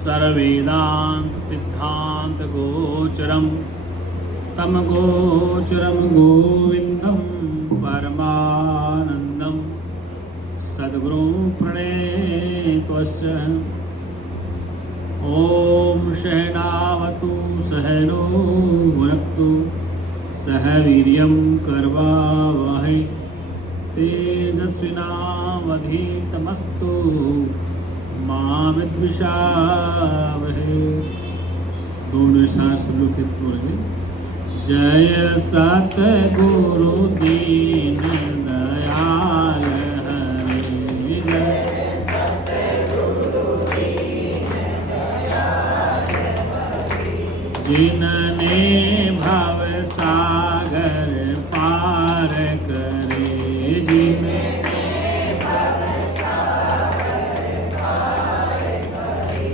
सर्ववेदांत सिद्धांत गोचरम तम गोचरम गोविंदम परमानंदम सद्गुरु प्रणेतस्य। ओम सहनावतु सहनो भुनक्तु सह वीर्यं कर्वावहै तेजस्विनावधीतमस्तु मा विद्विषावहै। दोनों साथ सब लोग बोलेंगे। जय सतगुरु दीन दयाल हरे, जय जिनने भव सागर पार करे, जिनने भव सागर पार करे।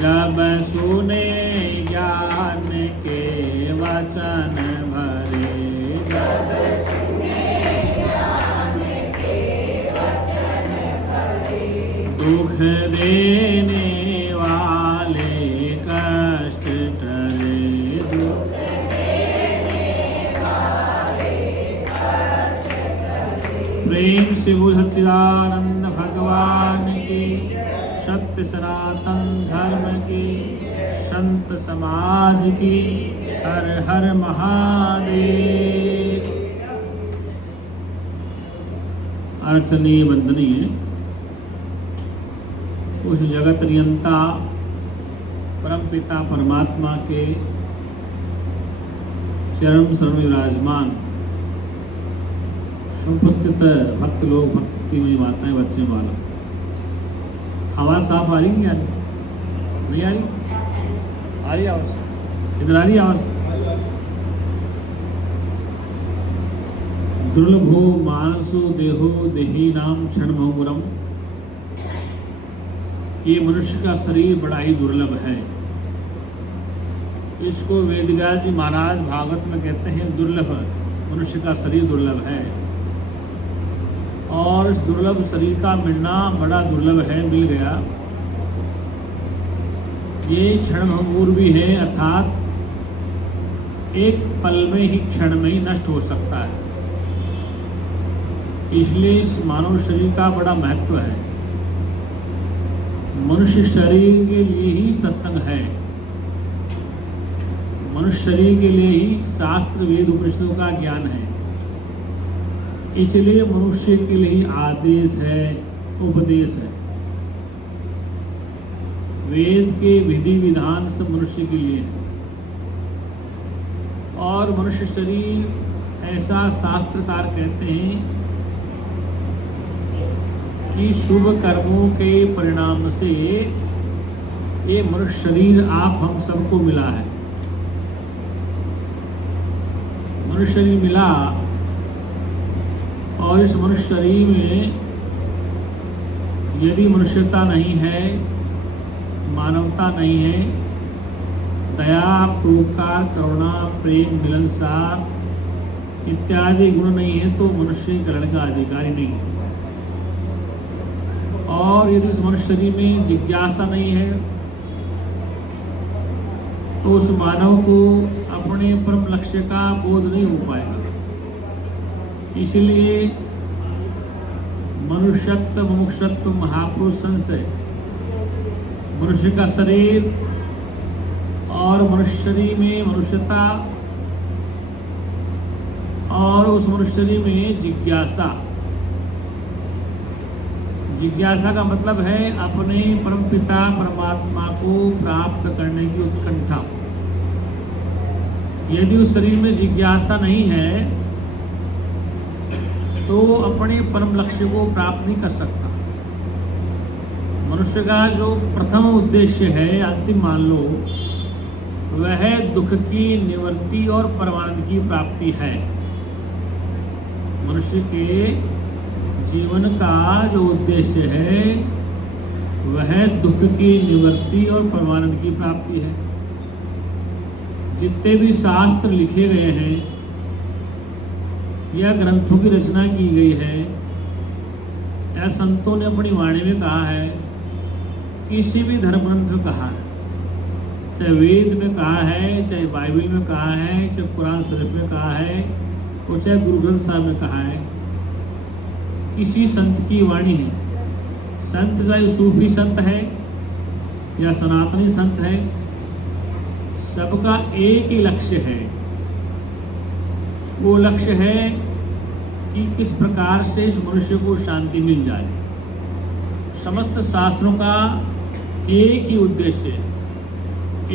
जब सुने ज्ञान के वचन भरे, जब सुने ज्ञान के वचन भरे। दुख देने वाले कष्ट टरे, दुख देने वाले कष्ट टरे। प्रेम से बोल सच्चिदानंद भगवान की, सत्य सनातन धर्म की, संत समाज की। हर हर महादेव। अर्चनीय वंदनीय उस जगत नियंता परमपिता परमात्मा के चरण शरण विराजमान सुप्रस्थित भक्त लोग, भक्तिमय माताएं, बच्चे वाला। आवाज साफ आ रही है? नहीं आ रही? आ रही आवाज? इधर आ रही आवाज? दुर्लभो मानसो देहो देही नाम क्षणभंगुरम। ये मनुष्य का शरीर बड़ा ही दुर्लभ है। इसको वेदव्यास जी महाराज भागवत में कहते हैं दुर्लभ, मनुष्य का शरीर दुर्लभ है। और इस दुर्लभ शरीर का मिलना बड़ा दुर्लभ है, मिल गया। ये क्षणभंगुर भी है, अर्थात एक पल में ही, क्षण में ही नष्ट हो सकता है। इसलिए इस मानव शरीर का बड़ा महत्व है। मनुष्य शरीर के लिए ही सत्संग है, मनुष्य शरीर के लिए ही शास्त्र वेद उपनिषदों का ज्ञान है। इसलिए मनुष्य के लिए ही आदेश है, उपदेश है। वेद के विधि विधान सब मनुष्य के लिए है। और मनुष्य शरीर ऐसा शास्त्रकार कहते हैं कि शुभ कर्मों के परिणाम से ये मनुष्य शरीर आप हम सबको मिला है। मनुष्य शरीर मिला और इस मनुष्य शरीर में यदि मनुष्यता नहीं है, मानवता नहीं है, दया, परोपकार, करुणा, प्रेम, मिलनसार इत्यादि गुण नहीं है, तो मनुष्य करण का अधिकारी नहीं है। और यदि इस मनुष्य शरीर में जिज्ञासा नहीं है, तो उस मानव को अपने परम लक्ष्य का बोध नहीं हो पाएगा। इसलिए मनुष्यत्व, मुमुक्षत्व, महापुरुष संशय, मनुष्य का शरीर और मनुष्य शरीर में मनुष्यता और उस मनुष्य शरीर में जिज्ञासा। जिज्ञासा का मतलब है अपने परमपिता परमात्मा को प्राप्त करने की उत्कंठा। यदि उस शरीर में जिज्ञासा नहीं है तो अपने परम लक्ष्य को प्राप्त नहीं कर सकता। मनुष्य का जो प्रथम उद्देश्य है, अंतिम मान लो, वह दुख की निवृत्ति और परमानंद की प्राप्ति है। मनुष्य के जीवन का जो उद्देश्य है वह दुख की निवृत्ति और परमानंद की प्राप्ति है। जितने भी शास्त्र लिखे गए हैं या ग्रंथों की रचना की गई है या संतों ने अपनी वाणी में कहा है, किसी भी धर्म ग्रंथ में कहा है, चाहे वेद में कहा है, चाहे बाइबल में कहा है, चाहे कुरान शरीफ में कहा है, और चाहे गुरु ग्रंथ साहब में कहा है, किसी संत की वाणी है। संत चाहे सूफी संत है या सनातनी संत है, सबका एक ही लक्ष्य है। वो लक्ष्य है कि किस प्रकार से इस मनुष्य को शांति मिल जाए। समस्त शास्त्रों का एक ही उद्देश्य है,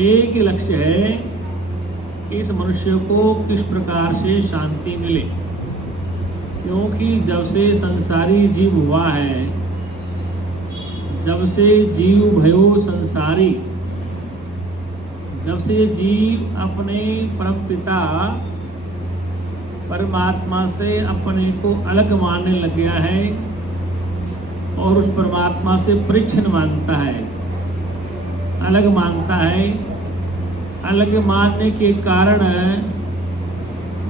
एक ही लक्ष्य है कि इस मनुष्य को किस प्रकार से शांति मिले। क्योंकि जब से संसारी जीव हुआ है, जब से जीव भयो संसारी, जब से जीव अपने परम पिता परमात्मा से अपने को अलग मानने लग गया है और उस परमात्मा से परिच्छिन्न मानता है, अलग मानता है। अलग मानने के कारण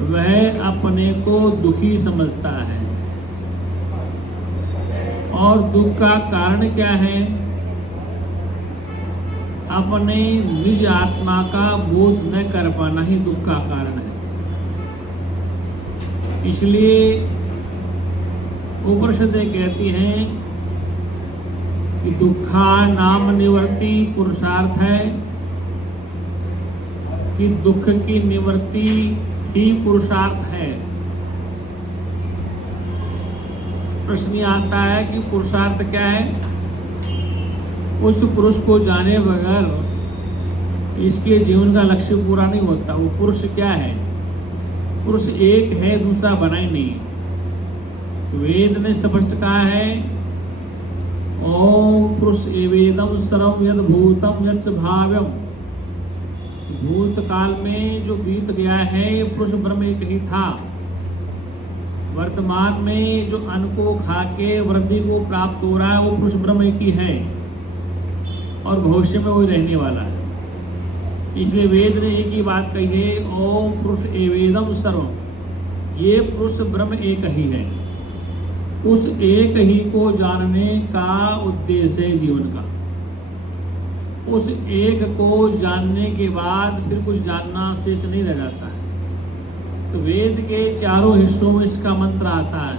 वह अपने को दुखी समझता है। और दुख का कारण क्या है? अपने निज आत्मा का बोध न कर पाना ही दुख का कारण है। इसलिए उपनिषदें कहती हैं कि दुखा नाम निवृत्ति पुरुषार्थ है, कि दुख की निवृत्ति ही पुरुषार्थ है। प्रश्न आता है कि पुरुषार्थ क्या है? उस पुरुष को जाने बगैर इसके जीवन का लक्ष्य पूरा नहीं होता। वो पुरुष क्या है? पुरुष एक है, दूसरा बना ही नहीं। वेद ने स्पष्ट कहा है, ओम पुरुष एवेदम सर्वं यद भूतम यच्च भाव्यम। भूतकाल में जो बीत गया है, पुरुष ब्रह्म एक ही था। वर्तमान में जो अन्न को खा के वृद्धि को प्राप्त हो रहा है, वो पुरुष ब्रह्म एक ही है और भविष्य में वही रहने वाला है। इसलिए वेद ने एक ही बात कही है, ओम पुरुष एवेदम सर्वम। ये पुरुष ब्रह्म एक ही है। उस एक ही को जानने का उद्देश्य है जीवन का। उस एक को जानने के बाद फिर कुछ जानना शेष नहीं रह जाता है। तो वेद के चारों हिस्सों में इसका मंत्र आता है,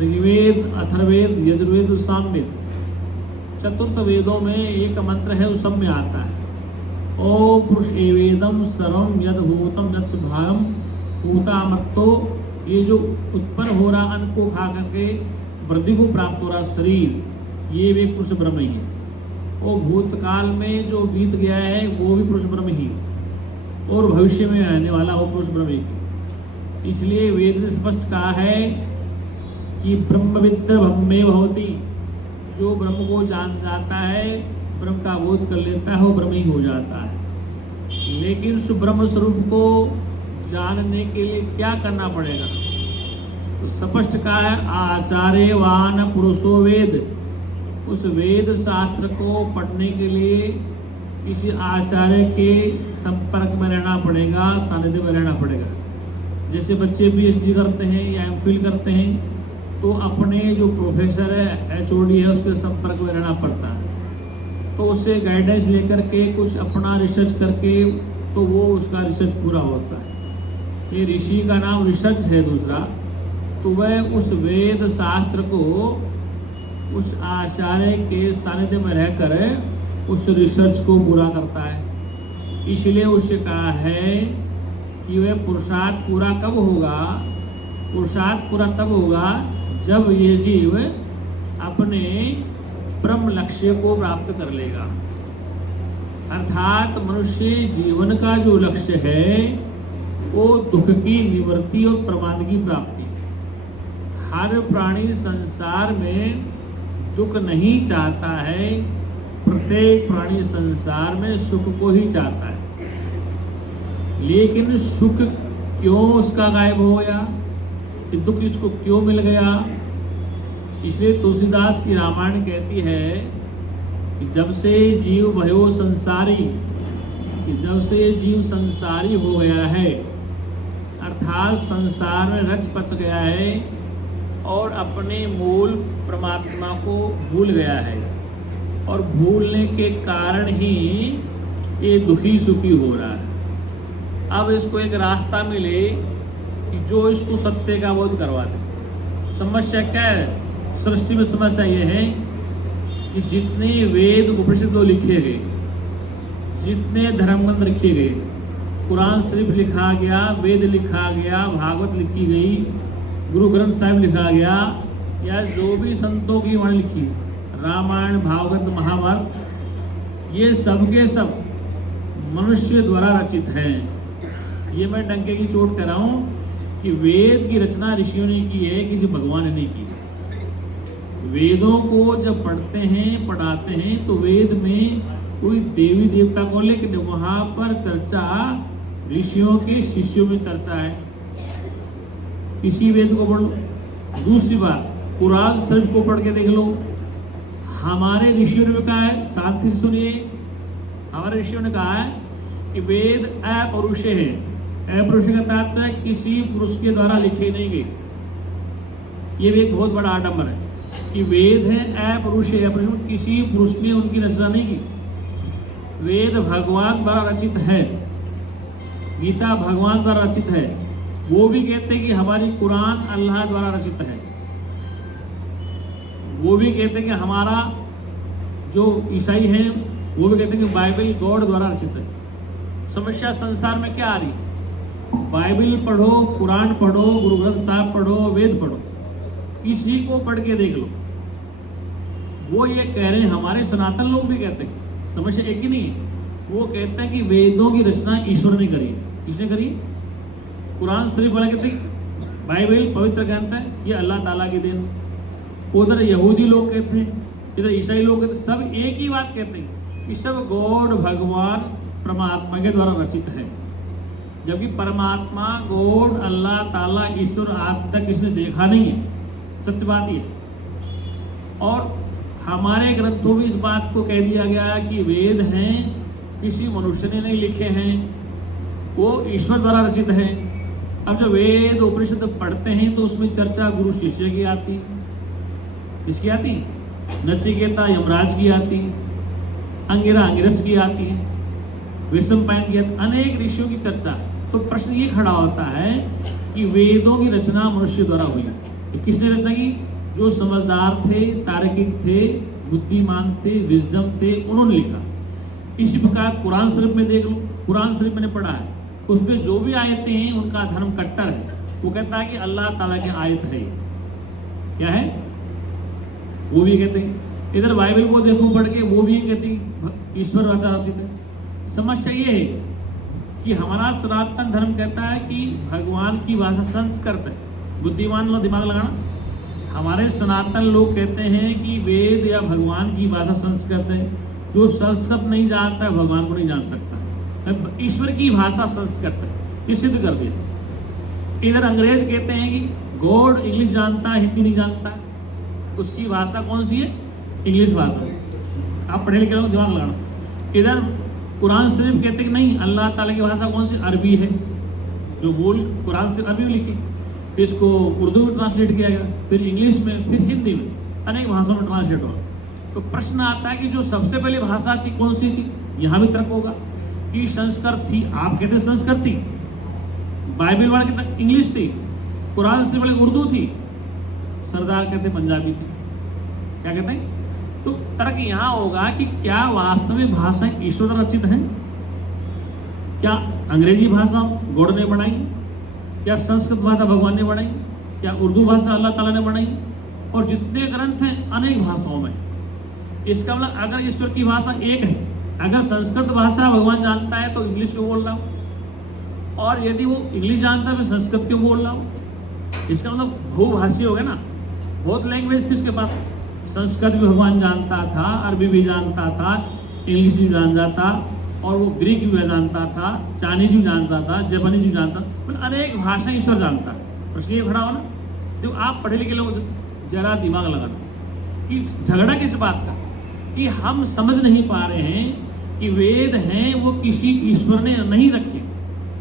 ऋग्वेद, अथर्ववेद, यजुर्वेद, सामवेद। चतुर्थ वेदों में एक मंत्र है, उस सब में आता है, ओ पुरुष एवेदम सर्वं यद भूतम यच्च भावम भूता मत्तो। ये जो उत्पन्न हो रहा अन्न को खा करके वृद्धि को प्राप्त हो रहा शरीर, ये वे पुरुष ब्रह्म ही है। वो भूतकाल में जो बीत गया है वो भी पुरुष ब्रह्म ही, और भविष्य में आने वाला वो पुरुष ब्रह्म ही। इसलिए वेद ने स्पष्ट कहा है कि ब्रह्मविद् ब्रह्मे भवति। जो ब्रह्म को जान जाता है, ब्रह्म का बोध कर लेता है, वो ब्रह्म ही हो जाता है। लेकिन उस ब्रह्म स्वरूप को जानने के लिए क्या करना पड़ेगा? तो स्पष्ट कहा है, आचार्यवान पुरुषो वेद। उस वेद शास्त्र को पढ़ने के लिए किसी आचार्य के संपर्क में रहना पड़ेगा, सानिध्य में रहना पड़ेगा। जैसे बच्चे PhD करते हैं या MPhil करते हैं, तो अपने जो प्रोफेसर है, HOD है, उसके संपर्क में रहना पड़ता है। तो उससे गाइडेंस लेकर के कुछ अपना रिसर्च करके तो वो उसका रिसर्च पूरा होता है। ये ऋषि का नाम रिसर्च है दूसरा। तो वह उस वेद शास्त्र को उस आचार्य के सानिध्य में रहकर उस रिसर्च को पूरा करता है। इसलिए उससे कहा है कि वह पुरुषार्थ पूरा कब होगा? पुरुषार्थ पूरा तब होगा जब ये जीव अपने परम लक्ष्य को प्राप्त कर लेगा। अर्थात मनुष्य जीवन का जो लक्ष्य है वो दुख की निवृत्ति और परमानंद की प्राप्ति। हर प्राणी संसार में दुख नहीं चाहता है, प्रत्येक प्राणी संसार में सुख को ही चाहता है। लेकिन सुख क्यों उसका गायब हो गया, कि दुख इसको क्यों मिल गया? इसलिए तुलसीदास की रामायण कहती है कि जब से जीव भयो संसारी, कि जब से जीव संसारी हो गया है, अर्थात संसार में रच पच गया है और अपने मूल परमात्मा को भूल गया है, और भूलने के कारण ही ये दुखी सुखी हो रहा है। अब इसको एक रास्ता मिले कि जो इसको सत्य का बोध करवा दे। समस्या क्या है? सृष्टि में समस्या ये है कि जितने वेद उपनिषद लिखे गए, जितने धर्मग्रंथ लिखे गए, कुरान शरीफ लिखा गया, वेद लिखा गया, भागवत लिखी गई, गुरु ग्रंथ साहिब लिखा गया, या जो भी संतों की वाणी लिखी, रामायण, भागवत, महाभारत, ये सब के सब मनुष्य द्वारा रचित हैं। ये मैं डंके की चोट कर रहा हूँ कि वेद की रचना ऋषियों ने की है, किसी भगवान ने नहीं की। वेदों को जब पढ़ते हैं, पढ़ाते हैं, तो वेद में कोई देवी देवता को, लेकिन वहां पर चर्चा ऋषियों के शिष्यों में चर्चा है। किसी वेद को पढ़ लो। दूसरी बात, कुरान शरीफ को पढ़ के देख लो। हमारे ऋषियों ने कहा है, शांति से सुनिए, हमारे ऋषियों ने कहा है कि वेद अपरुष है। अपरुष का तात्पर्य किसी पुरुष के द्वारा लिखे नहीं गए। ये भी एक बहुत बड़ा आडंबर है कि वेद है अपरुष है, अपरुष किसी पुरुष ने उनकी रचना नहीं की। वेद भगवान द्वारा रचित है, गीता भगवान द्वारा रचित है। वो भी कहते हैं कि हमारी कुरान अल्लाह द्वारा रचित है। वो भी कहते हैं कि हमारा जो ईसाई हैं वो भी कहते हैं कि बाइबल गॉड द्वारा रचित है। समस्या संसार में क्या आ रही? बाइबल पढ़ो, कुरान पढ़ो, गुरु ग्रंथ साहब पढ़ो, वेद पढ़ो, किसी को पढ़ के देख लो। वो ये कह रहे हैं, हमारे सनातन लोग भी कहते हैं, समस्या एक ही नहीं है। वो कहते हैं कि वेदों की रचना ईश्वर ने करी है। किसने करी? कुरान शरीफ वाला कहते हैं बाइबल पवित्र ग्रंथ है, ये अल्लाह ताला की देन। उधर यहूदी लोग कहते हैं, इधर ईसाई लोग कहते हैं, सब एक ही बात कहते हैं कि सब गॉड भगवान परमात्मा के द्वारा रचित है। जबकि परमात्मा, गॉड, अल्लाह ताला, ईश्वर आज तक किसने देखा नहीं है। सत्य बात ये। और हमारे ग्रंथों में इस बात को कह दिया गया कि वेद हैं, किसी मनुष्य ने नहीं लिखे हैं, वो ईश्वर द्वारा रचित है। अब जब वेद उपनिषद पढ़ते हैं तो उसमें चर्चा गुरु शिष्य की आती, किसकी आती? नचिकेता यमराज की आती, अंगिरा अंगिरस की आती है, विषमपायन की आती, अनेक ऋषियों की चर्चा। तो प्रश्न ये खड़ा होता है कि वेदों की रचना मनुष्य द्वारा हुई, तो किसने रचना की? जो समझदार थे, तार्किक थे, बुद्धिमान थे, विजडम थे, उन्होंने लिखा। इसी प्रकार कुरान शरीफ में देख लो, कुरान शरीफ मैंने पढ़ा है, उसमें जो भी आयतें हैं उनका धर्म कट्टर है। वो कहता है कि अल्लाह ताला की आयत है। क्या है? वो भी कहते हैं। इधर बाइबल को देखो पढ़ के, वो भी कहती ईश्वर रचित है। समस्या ये है कि हमारा सनातन धर्म कहता है कि भगवान की भाषा संस्कृत है। बुद्धिमान लोग दिमाग लगाना। हमारे सनातन लोग कहते हैं कि वेद या भगवान की भाषा संस्कृत है। जो संस्कृत नहीं जानता है भगवान को नहीं जान सकता। ईश्वर की भाषा संस्कृत है, ये सिद्ध कर दिया। इधर अंग्रेज कहते हैं कि गॉड इंग्लिश जानता है, हिंदी नहीं जानता। उसकी भाषा कौन सी है? इंग्लिश भाषा। आप पढ़े लिखे लोग दिमाग लगाना। इधर कुरान शरीफ कहते कि नहीं, अल्लाह ताला की भाषा कौन सी? अरबी है। जो बोल कुरान से अरबी में लिखी, फिर इसको उर्दू में ट्रांसलेट किया गया, फिर इंग्लिश में, फिर हिंदी में, अनेक भाषाओं में ट्रांसलेट हुआ। तो प्रश्न आता है कि जो सबसे पहले भाषा थी कौन सी थी? यहाँ भी तर्क होगा कि संस्कृत थी। आप कहते हैं संस्कृत थी, बाइबल वाले कहते इंग्लिश थी, कुरान शरीफ वाले उर्दू थी, सरदार कहते पंजाबी थी। क्या कहते हैं? तो तर्क यहाँ होगा कि क्या वास्तव में भाषाएं ईश्वर रचित हैं? क्या अंग्रेजी भाषा गॉड ने बनाई? क्या संस्कृत भाषा भगवान ने बनाई? क्या उर्दू भाषा अल्लाह ताला ने बनाई? और जितने ग्रंथ हैं अनेक भाषाओं में। इसका मतलब अगर ईश्वर की भाषा एक है, अगर संस्कृत भाषा भगवान जानता है तो इंग्लिश क्यों बोल रहा हूँ, और यदि वो इंग्लिश जानता है तो संस्कृत क्यों बोल रहा हूँ? इसका मतलब बहुभाषी हो गया ना, बहुत लैंग्वेज थी उसके पास। संस्कृत भी भगवान जानता था, अरबी भी जानता था, इंग्लिश भी जानता था, और वो ग्रीक भी जानता था, चाइनीज भी जानता था, जापानीज भी जानता, मतलब अनेक भाषा ईश्वर जानता है। प्रश्न ये खड़ा हो ना, जो आप पढ़े लिखे लोग जरा दिमाग लगाना कि झगड़ा किस बात का, कि हम समझ नहीं पा रहे हैं कि वेद हैं वो किसी ईश्वर ने नहीं रखे,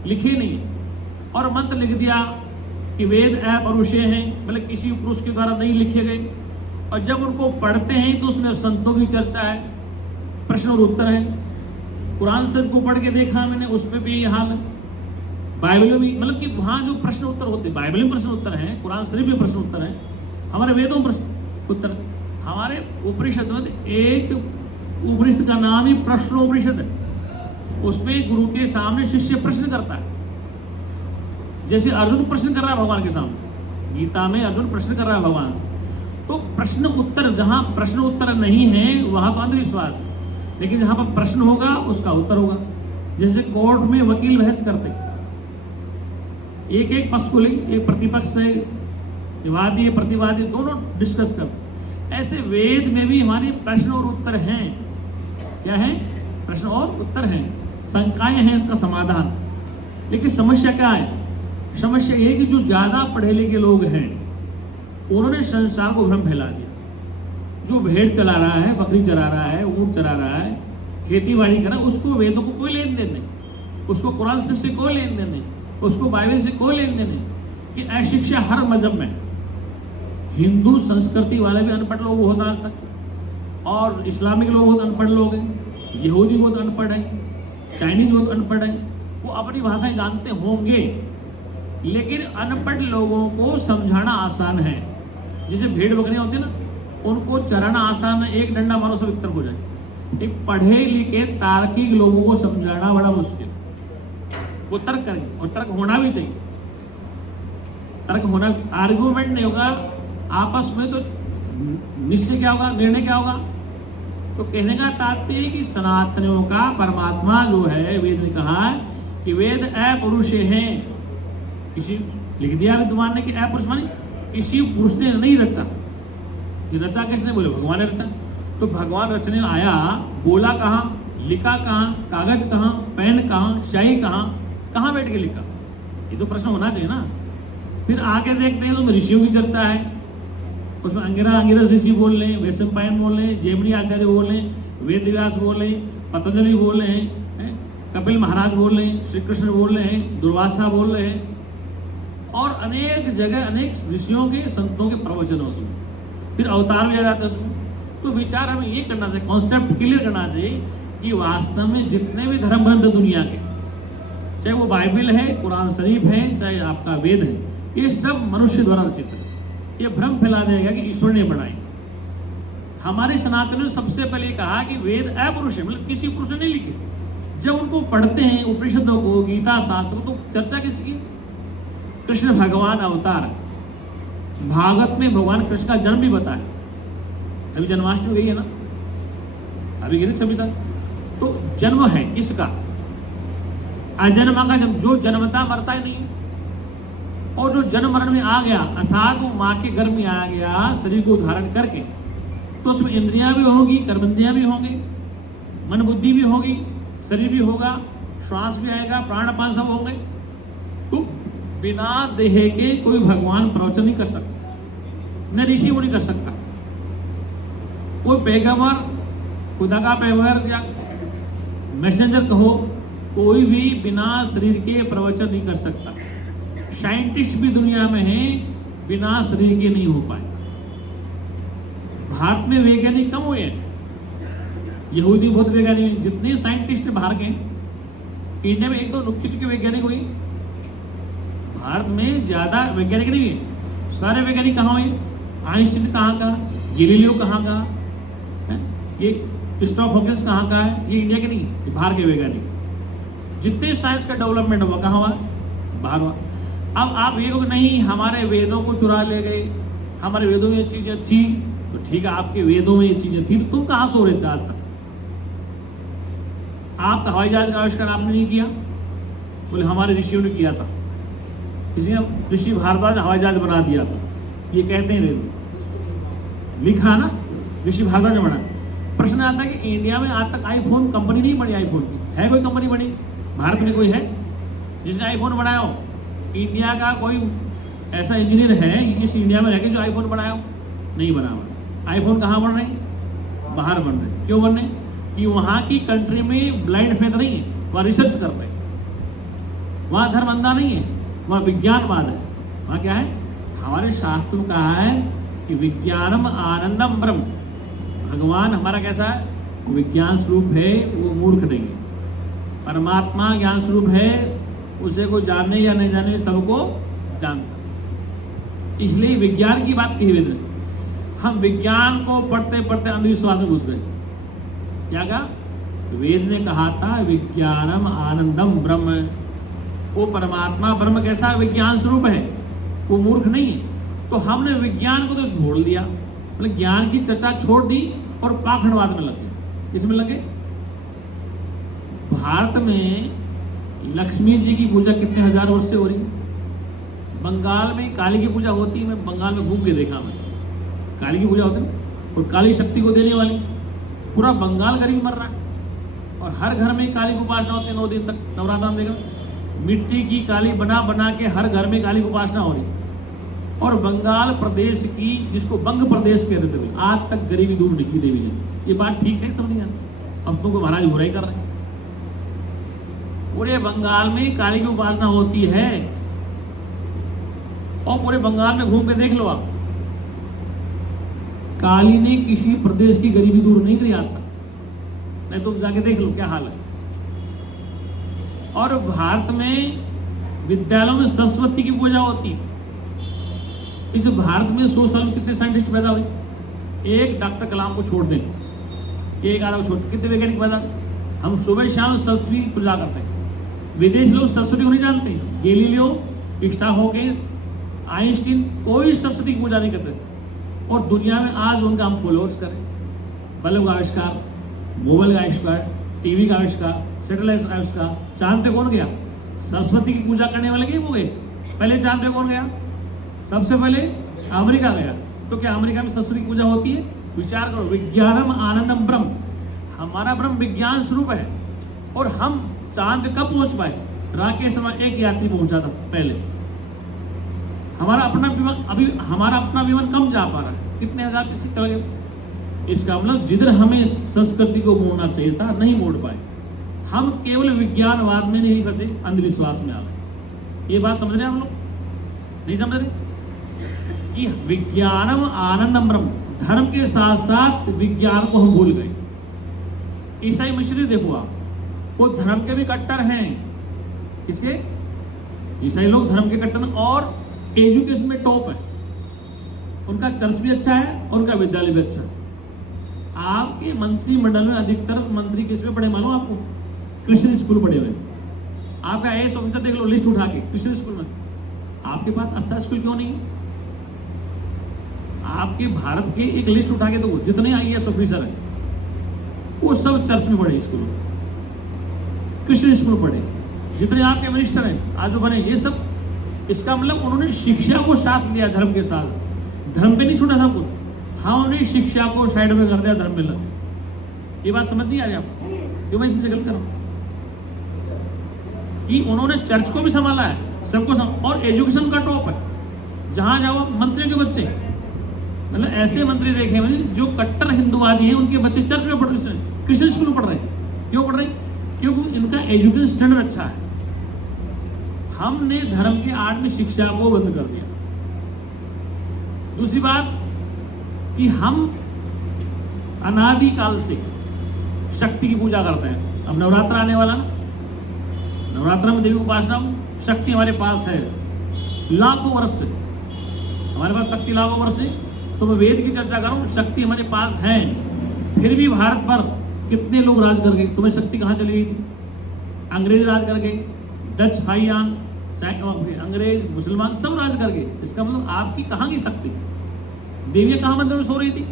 लिखे नहीं, और मंत्र लिख दिया कि वेद अपरुषे हैं, मतलब किसी पुरुष के द्वारा नहीं लिखे गए। और जब उनको पढ़ते हैं तो उसमें संतों की चर्चा है, प्रश्न और उत्तर है। कुरान शरीफ को पढ़ के देखा मैंने, उसमें भी यही हाल है, बाइबल में भी, मतलब कि वहाँ जो प्रश्न उत्तर होते हैं, बाइबल में प्रश्न उत्तर है, कुरान शरीफ में प्रश्न उत्तर है, हमारे वेदों में प्रश्न उत्तर। हमारे उपनिषद में एक उपनिषद का नाम ही प्रश्नोपनिषद है, उसमें गुरु के सामने शिष्य प्रश्न करता है, जैसे अर्जुन प्रश्न कर रहा है भगवान के सामने। गीता में अर्जुन प्रश्न कर रहा है भगवान से। तो प्रश्न उत्तर, जहां प्रश्न उत्तर नहीं है वहां तो अंधविश्वास है, लेकिन जहां पर प्रश्न होगा उसका उत्तर होगा। जैसे कोर्ट में वकील बहस करते, एक एक पक्ष को लेकर, एक प्रतिपक्ष से वादी प्रतिवादी दोनों डिस्कस करते, ऐसे वेद में भी हमारे प्रश्न और उत्तर हैं। क्या है? प्रश्न और उत्तर हैं, शंकाएं हैं, उसका समाधान। लेकिन समस्या क्या है? समस्या ये है कि जो ज्यादा पढ़े लिखे लोग हैं उन्होंने संसार को भ्रम फैला दिया। जो भेड़ चला रहा है, बकरी चला रहा है, ऊंट चला रहा है, खेती बाड़ी कर रहा है, उसको वेदों को कोई लेन देन नहीं, उसको कुरान शरीफ से कोई लेन देन नहीं, उसको बाइबल से कोई लेन देन नहीं। कि अशिक्षा हर मजहब में। हिंदू संस्कृति वाले भी अनपढ़ लोग होता आज तक, और इस्लामिक लोग बहुत अनपढ़ लोग हैं, यहूदी बहुत अनपढ़ हैं, चाइनीज बहुत अनपढ़ हैं। वो अपनी भाषाएं जानते होंगे, लेकिन अनपढ़ लोगों को समझाना आसान है। जैसे भेड़ बकरियां होती है ना, उनको चराना आसान है, एक डंडा मारो सब इतर हो जाए। एक पढ़े लिखे तार्किक लोगों को समझाना बड़ा मुश्किल। वो तर्क करेंगे, और तर्क होना भी चाहिए, तर्क होना, आर्गुमेंट नहीं होगा आपस में तो निश्चय क्या होगा, निर्णय क्या होगा। तो कहने का तात्पर्य कि सनातनियों का परमात्मा जो है, वेद ने कहा कि वेद अपरुष हैं। किसी लिख दिया विद्वान ने कि अपरुष माने किसी पुरुष ने नहीं रचा। ये रचा किसने? बोले भगवान ने रचा। तो भगवान रचने आया, बोला कहाँ, लिखा कहाँ, कागज कहाँ, पेन कहाँ, शाही कहाँ बैठ के लिखा? ये तो प्रश्न होना चाहिए ना। फिर आगे देखते हैं तो ऋषियों की चर्चा है, उसमें अंगिरस ऋषि बोल रहे हैं, वैशंपायन बोल रहे हैं, जैमिनी आचार्य बोल रहे हैं, वेद व्यास बोल रहे हैं, पतंजलि बोल रहे हैं, कपिल महाराज बोल रहे हैं, श्री कृष्ण बोल रहे हैं, दुर्वासा बोल रहे हैं, और अनेक जगह अनेक ऋषियों के संतों के प्रवचन उसमें, फिर अवतार भी आ जाते हैं उसमें। तो विचार हमें ये करना चाहिए, कॉन्सेप्ट क्लियर करना चाहिए कि वास्तव में जितने भी धर्म ग्रंथ दुनिया के, चाहे वो बाइबल है, कुरान शरीफ है, चाहे आपका वेद है, ये सब मनुष्य द्वारा रचित है। ये भ्रम फैला देगा कि ईश्वर ने बनाए। हमारे सनातन ने सबसे पहले कहा कि वेद अपरुष है, मतलब किसी पुरुष ने नहीं लिखे। जब उनको पढ़ते हैं उपनिषदों को, गीता शास्त्र, तो चर्चा किसकी? कृष्ण भगवान अवतार। भागवत में भगवान कृष्ण का जन्म भी बताया। अभी जन्माष्टमी गई है ना, अभी गई 26 तारीख। तो जन्म है किसका? अजन्मा का जन्म, जो जन्मता मरता ही नहीं, और जो जन्म मरण में आ गया, अर्थात वो माँ के गर्भ में आ गया शरीर को धारण करके, तो उसमें इंद्रियां भी होगी, कर्मेंद्रियां भी होंगी, मन बुद्धि भी होगी, शरीर भी होगा, श्वास भी आएगा, प्राण अपान सब होंगे। तो बिना देह के कोई भगवान प्रवचन नहीं कर सकता, न ऋषि वो नहीं कर सकता। कोई पैगंबर, खुदा का पैगंबर या मैसेंजर कहो, कोई भी बिना शरीर के प्रवचन नहीं कर सकता। साइंटिस्ट भी दुनिया में हैं, बिना शरीर के नहीं हो पाए। भारत में वैज्ञानिक कम हुए हैं, यहूदी बहुत वैज्ञानिक, जितने साइंटिस्ट बाहर के, इंडिया में एक दो नुक्खी चुके वैज्ञानिक हुई, भारत में ज्यादा वैज्ञानिक नहीं है। सारे वैज्ञानिक कहाँ हुए? आइंस्टीन कहाँ का, गैलीलियो कहाँ का, ये स्टॉप हॉकिंस कहाँ का है? ये इंडिया के नहीं, ये बाहर के वैज्ञानिक। जितने साइंस का डेवलपमेंट हुआ कहाँ हुआ? बाहर हुआ। अब आप ये लोग नहीं हमारे वेदों को चुरा ले गए, हमारे वेदों में ये चीजें थी, तो ठीक है आपके वेदों में ये चीजें थी, तो तुम कहाँ सो रहे थे आज तक? आपका हवाई जहाज का आविष्कार आपने नहीं किया? बोले हमारे ऋषियों ने किया था, किसी ने ऋषि भारद्वाज हवाई जहाज बना दिया था, ये कहते हैं वेद लिखा ना, ऋषि भारद्वाज ने बनाया। प्रश्न आता है कि इंडिया में आज तक आईफोन कंपनी नहीं बनी, आईफोन की है कोई कंपनी बनी? भारत में कोई है जिसने आईफोन बनाया हो? इंडिया का कोई ऐसा इंजीनियर है इस इंडिया में रहकर जो आईफोन बनाया हो? नहीं बना हुआ। आईफोन कहाँ बन रहे हैं? बाहर बन रहे। क्यों बन रहे? कि वहाँ की कंट्री में ब्लाइंड फेथ नहीं है, वहाँ रिसर्च कर रहे हैं, वहाँ धर्म अंधा नहीं है, वहाँ विज्ञानवाद है। वहाँ क्या है? हमारे शास्त्र में कहा है कि विज्ञानम आनंदम ब्रह्म, भगवान हमारा कैसा है? विज्ञान स्वरूप है, वो मूर्ख नहीं है। परमात्मा ज्ञान स्वरूप है, उसे को जानने या नहीं जानने सबको जानता। इसलिए विज्ञान की बात कही वेद ने। हम विज्ञान को पढ़ते पढ़ते अंधविश्वास में घुस गए। क्या कहा? वेद ने कहा था विज्ञानम आनंदम ब्रह्म, वो परमात्मा ब्रह्म कैसा विज्ञान स्वरूप है, वो मूर्ख नहीं है। तो हमने विज्ञान को तो छोड़ दिया, मतलब ज्ञान की चर्चा छोड़ दी और पाखंडवाद में लग गए। इसमें लगे। भारत में लक्ष्मी जी की पूजा कितने हजार वर्ष से हो रही है। बंगाल में काली की पूजा होती है, मैं बंगाल में घूम के देखा, मैं काली की पूजा होती है और काली शक्ति को देने वाली पूरा बंगाल गरीब मर रहा है। और हर घर में काली की उपासना होती है 9 दिन तक नवरात्र में। देखो मिट्टी की काली बना बना के हर घर में काली की उपासना हो रही। और बंगाल प्रदेश की, जिसको बंग प्रदेश कहते थे, आज तक गरीबी दूर नहीं की देवी ने। ये बात ठीक है? समझ नहीं आती। अब तुमको महाराज बुराई कर रहे हैं। पूरे बंगाल में काली की उपासना होती है और पूरे बंगाल में घूम के देख लो आप, काली ने किसी प्रदेश की गरीबी दूर नहीं करी आज तक। नहीं तुम जाके देख लो क्या हाल है। और भारत में विद्यालयों में सरस्वती की पूजा होती है। इस भारत में 100 साल में कितने साइंटिस्ट पैदा हुए? एक डॉक्टर कलाम को छोड़ दें, एक आधा को छोड़, कितने वैज्ञानिक पैदा? हम सुबह शाम सरस्वती की पूजा करते हैं। विदेश लोग सरस्वती को नहीं जानते। गैलीलियो, स्टाफोकेस, आइंस्टीन कोई सरस्वती की पूजा नहीं करते। और दुनिया में आज उनका हम फॉलोअर्स करें। बल्ब का आविष्कार, मोबाइल का आविष्कार, टीवी का आविष्कार, सैटेलाइट आविष्कार, चांद पे कौन गया? सरस्वती की पूजा करने वाले गए वो गए। पहले चांद पे कौन गया? सबसे पहले अमेरिका गया। तो क्या अमेरिका में सरस्वती की पूजा होती है? विचार करो। विज्ञानम आनंदम ब्रह्म, हमारा ब्रह्म विज्ञान स्वरूप है। और हम चांद पे कब पहुंच पाए? राकेश शर्मा एक यात्री पहुंचा था पहले। हमारा अपना विमान, अभी हमारा अपना विमान कम जा पा रहा है, कितने हजार किसी चला गया। इसका मतलब जिधर हमें संस्कृति को मोड़ना चाहिए था नहीं मोड़ पाए। हम केवल विज्ञानवाद में नहीं फंसे, अंधविश्वास में आ गए। ये बात समझ रहे हैं हम लोग? नहीं समझ रहे कि विज्ञानम आनंदम ब्रह्म, धर्म के साथ साथ विज्ञान को हम भूल गए। ईसाई मिशनरी देखो आप, वो धर्म के भी कट्टर हैं। किसके? ईसाई लोग धर्म के कट्टर और एजुकेशन में टॉप है। उनका चर्च भी अच्छा है और उनका विद्यालय भी अच्छा है। आपके मंत्रिमंडल में अधिकतर मंत्री किस में पढ़े मालूम आपको? क्रिश्चियन स्कूल पढ़े हुए। आपका आईएएस ऑफिसर देख लो लिस्ट उठा के, क्रिश्चियन स्कूल में। आपके पास अच्छा स्कूल क्यों नहीं? आपके भारत के एक लिस्ट उठा के तो जितने आईएएस ऑफिसर हैं वो सब चर्च में पढ़े, स्कूल क्रिश्चियन स्कूल पढ़े। जितने आपके मिनिस्टर हैं आज जो बने, ये सब, इसका मतलब उन्होंने शिक्षा को साथ लिया धर्म के साथ। धर्म पे नहीं छोड़ा था कुछ, हाँ उन्होंने शिक्षा को साइड में कर दिया, धर्म में लग। ये बात समझ नहीं आ रही आपको? क्यों मैं इससे गलत कर रहा हूं कि उन्होंने चर्च को भी संभाला है, सबको और एजुकेशन का टॉप है। जहां जाओ मंत्रियों के बच्चे, मतलब ऐसे मंत्री देखे मैंने जो कट्टर हिंदुवादी हैं, उनके बच्चे चर्च में पढ़ रहे हैं, क्रिश्चियन स्कूल में पढ़ रहे हैं। क्यों पढ़ रहे हैं? क्योंकि इनका एजुकेशन स्टैंडर्ड अच्छा है। हमने धर्म के आड़ में शिक्षा को बंद कर दिया। दूसरी बात कि हम अनादिकाल से शक्ति की पूजा करते हैं। अब नवरात्र आने वाला ना, नवरात्र में देवी उपासना, शक्ति हमारे पास है लाखों वर्ष से। हमारे पास शक्ति लाखों वर्ष से। तो मैं वेद की चर्चा करूं, शक्ति हमारे पास है। फिर भी भारत पर कितने लोग राज कर गए? तुम्हें शक्ति कहां चली गई थी? अंग्रेज राज कर गए, डच फाइयान, चाहे अंग्रेज, मुसलमान सब राज कर गए। इसका मतलब आपकी कहां की शक्ति? देवियां कहां मंदिर में सो रही थी?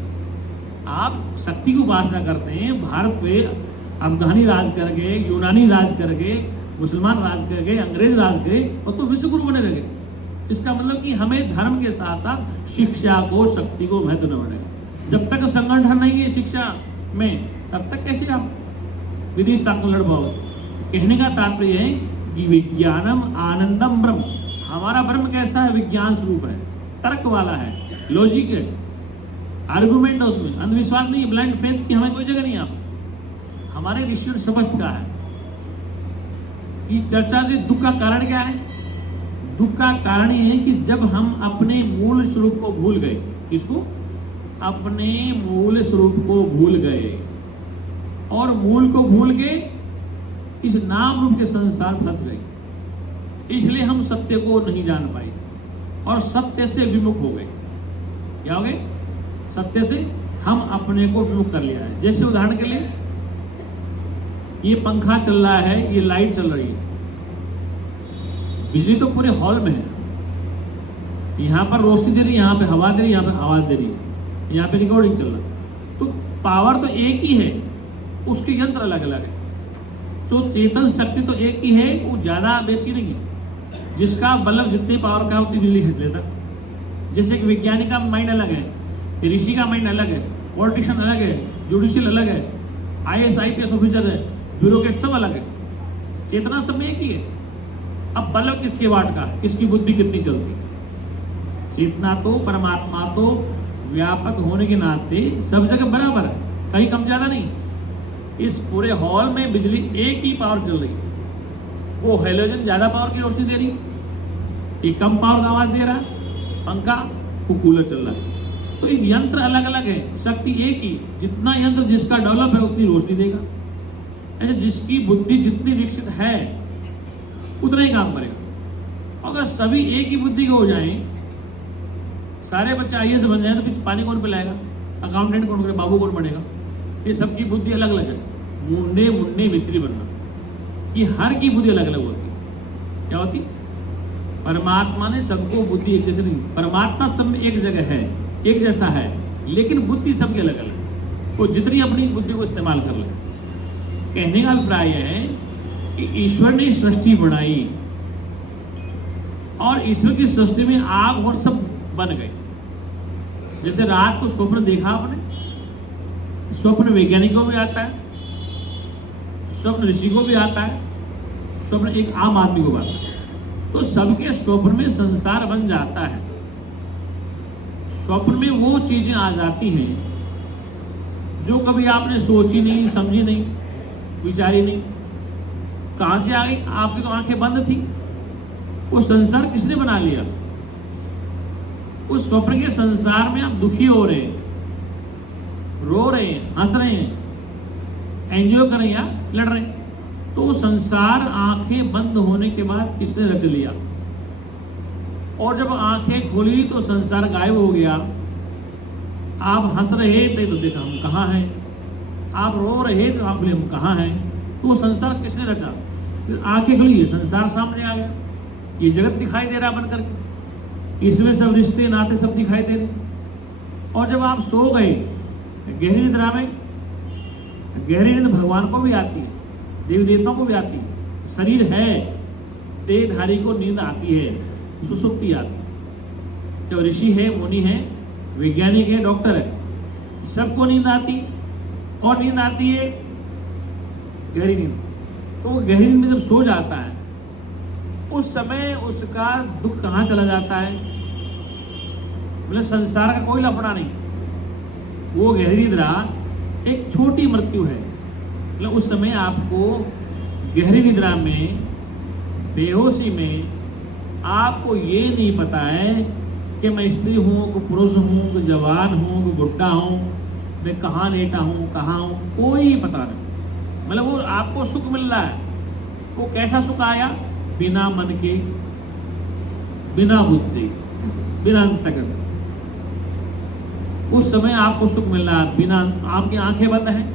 आप शक्ति की उपासना करते हैं। भारत पे अफगानी राज कर गए, यूनानी राज कर गए, मुसलमान राज कर गए, अंग्रेज राज गए और तो विश्व गुरु बने रह गए। इसका मतलब कि हमें धर्म के साथ साथ शिक्षा को, शक्ति को महत्व देना पड़ेगा। जब तक संगठन नहीं है शिक्षा में, तब तक कैसे आप विदेश ताकत लड़ पाओगे? कहने का तात्पर्य है कि विज्ञानम आनंदम ब्रह्म, हमारा ब्रह्म कैसा है? विज्ञान स्वरूप है, तर्क वाला है, लॉजिक है। आर्गुमेंट है उसमें, अंधविश्वास नहीं है, ब्लाइंड फेथ की हमें कोई जगह नहीं है। आप हमारे ऋषि ने स्पष्ट कहा है कि चर्चा के दुख का कारण क्या है। दुख का कारण ये है कि जब हम अपने मूल स्वरूप को भूल गए। किसको? अपने मूल स्वरूप को भूल गए, और मूल को भूल के इस नाम रूप के संसार फंस गए। इसलिए हम सत्य को नहीं जान पाए और सत्य से विमुख हो गए। क्या हो गए? सत्य से हम अपने को विमुख कर लिया है। जैसे उदाहरण के लिए, ये पंखा चल रहा है, ये लाइट चल रही है, बिजली तो पूरे हॉल में है। यहाँ पर रोशनी दे रही है, यहाँ पे हवा दे रही है, यहाँ पे आवाज दे रही है, यहाँ पे रिकॉर्डिंग चल रहा है। तो पावर तो एक ही है, उसके यंत्र अलग अलग है। तो चेतन शक्ति तो एक ही है, वो ज्यादा बेसी नहीं है। जिसका बल्ब जितनी पावर का उतनी बिजली खींच लेता। जैसे एक वैज्ञानिक का माइंड अलग है, ऋषि का माइंड अलग है, पॉलिटिशियन अलग है, जुडिशियल अलग है, IAS IPS ऑफिसर है, ब्यूरोक्रेट सब अलग है। चेतना सब में एक ही है। अब बल्ब किसके वाट का, किसकी बुद्धि कितनी चलती। चेतना तो, परमात्मा तो व्यापक होने के नाते सब जगह बराबर है, कहीं कम ज्यादा नहीं। इस पूरे हॉल में बिजली एक ही पावर चल रही है। वो हेलोजन ज्यादा पावर की रोशनी दे रही, ये कम पावर का आवाज दे रहा है, पंखा, वो कूलर चल रहा है। तो ये यंत्र अलग अलग है, शक्ति एक ही। जितना यंत्र जिसका डेवलप है उतनी रोशनी देगा। ऐसे जिसकी बुद्धि जितनी विकसित है उतना ही काम करेगा। अगर सभी एक ही बुद्धि के हो जाएं, सारे बच्चे IAS बन जाए, तो फिर पानी कौन पिलाएगा, अकाउंटेंट कौन करेगा, बाबू कौन बनेगा। ये सबकी बुद्धि अलग अलग है। मुंडे मुंडे मित्री बनना, ये हर की बुद्धि अलग अलग होती है। क्या होती? परमात्मा ने सबको बुद्धि एक जैसे नहीं, परमात्मा सब में एक जगह है, एक जैसा है, लेकिन बुद्धि सबकी अलग अलग। वो जितनी अपनी बुद्धि को इस्तेमाल कर ले। कहने का अभिप्राय है कि ईश्वर ने सृष्टि बनाई और ईश्वर की सृष्टि में आप और सब बन गए। जैसे रात को स्वप्न देखा आपने, स्वप्न वैज्ञानिकों को भी आता है, स्वप्न ऋषि को भी आता है, स्वप्न एक आम आदमी को आता है। तो सबके स्वप्न में संसार बन जाता है। स्वप्न में वो चीजें आ जाती हैं जो कभी आपने सोची नहीं, समझी नहीं, विचारी नहीं। कहां से आ गई? आपकी तो आंखें बंद थी। वो संसार किसने बना लिया? उस स्वप्न के संसार में आप दुखी हो रहे हैं, रो रहे हैं, हंस रहे हैं, एंजॉय कर रहे हैं या लड़ रहे हैं। तो संसार आंखें बंद होने के बाद किसने रच लिया? और जब आंखें खुली तो संसार गायब हो गया। आप हंस रहे थे तो देखा हम कहाँ हैं, आप रो रहे थे तो आप बोले हम कहाँ हैं। तो वो संसार किसने रचा? फिर आंखें खुली, ये संसार सामने आ गया, ये जगत दिखाई दे रहा बनकर के, इसमें सब रिश्ते नाते सब दिखाई दे रहे। और जब आप सो गए गहरी निद्रा में, गहरी नींद भगवान को भी आती है, देवी देवताओं को भी आती है। शरीर है, देहधारी को नींद आती है, सुसुप्ति आती है। जब ऋषि है, मुनि है, वैज्ञानिक है, डॉक्टर है, सबको नींद आती। और नींद आती है गहरी नींद। तो वो गहरी नींद में जब सो जाता है उस समय उसका दुख कहाँ चला जाता है? मतलब संसार का कोई लफड़ा नहीं। वो गहरी निद्रा एक छोटी मृत्यु है। मतलब उस समय आपको गहरी निद्रा में, बेहोशी में, आपको ये नहीं पता है कि मैं स्त्री हूँ, कि पुरुष हूँ, कि जवान हूँ, कि बुढ़ा हूँ, मैं कहाँ लेटा हूँ, कहाँ हूँ, कोई पता नहीं। मतलब वो आपको सुख मिल रहा है। वो कैसा सुख आया? बिना मन के, बिना बुद्धि, बिना अंतर्गत। उस समय आपको सुख मिल रहा है, बिना, आपकी आंखें बंद हैं,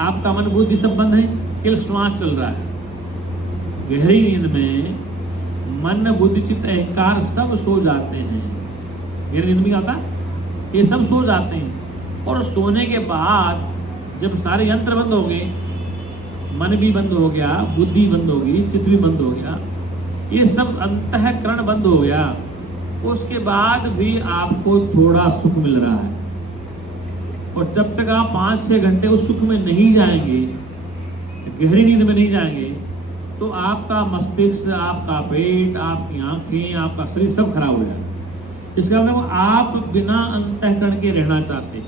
आपका मन बुद्धि सब बंद है, केवल श्वास चल रहा है। गहरी नींद में मन बुद्धि चित्त अहंकार सब सो जाते हैं। गहरी नींद में क्या होता? ये सब सो जाते हैं। और सोने के बाद जब सारे यंत्र बंद हो गए, मन भी बंद हो गया, बुद्धि बंद हो गई, चित्त भी बंद हो गया, ये सब अंतःकरण बंद हो गया, उसके बाद भी आपको थोड़ा सुख मिल रहा है। और जब तक आप 5-6 घंटे उस सुख में नहीं जाएंगे, गहरी नींद में नहीं जाएंगे, तो आपका मस्तिष्क, आपका पेट, आपकी आंखें, आपका शरीर सब खराब हो जाएगा। इसका मतलब आप बिना अंतःकरण के रहना चाहते हैं,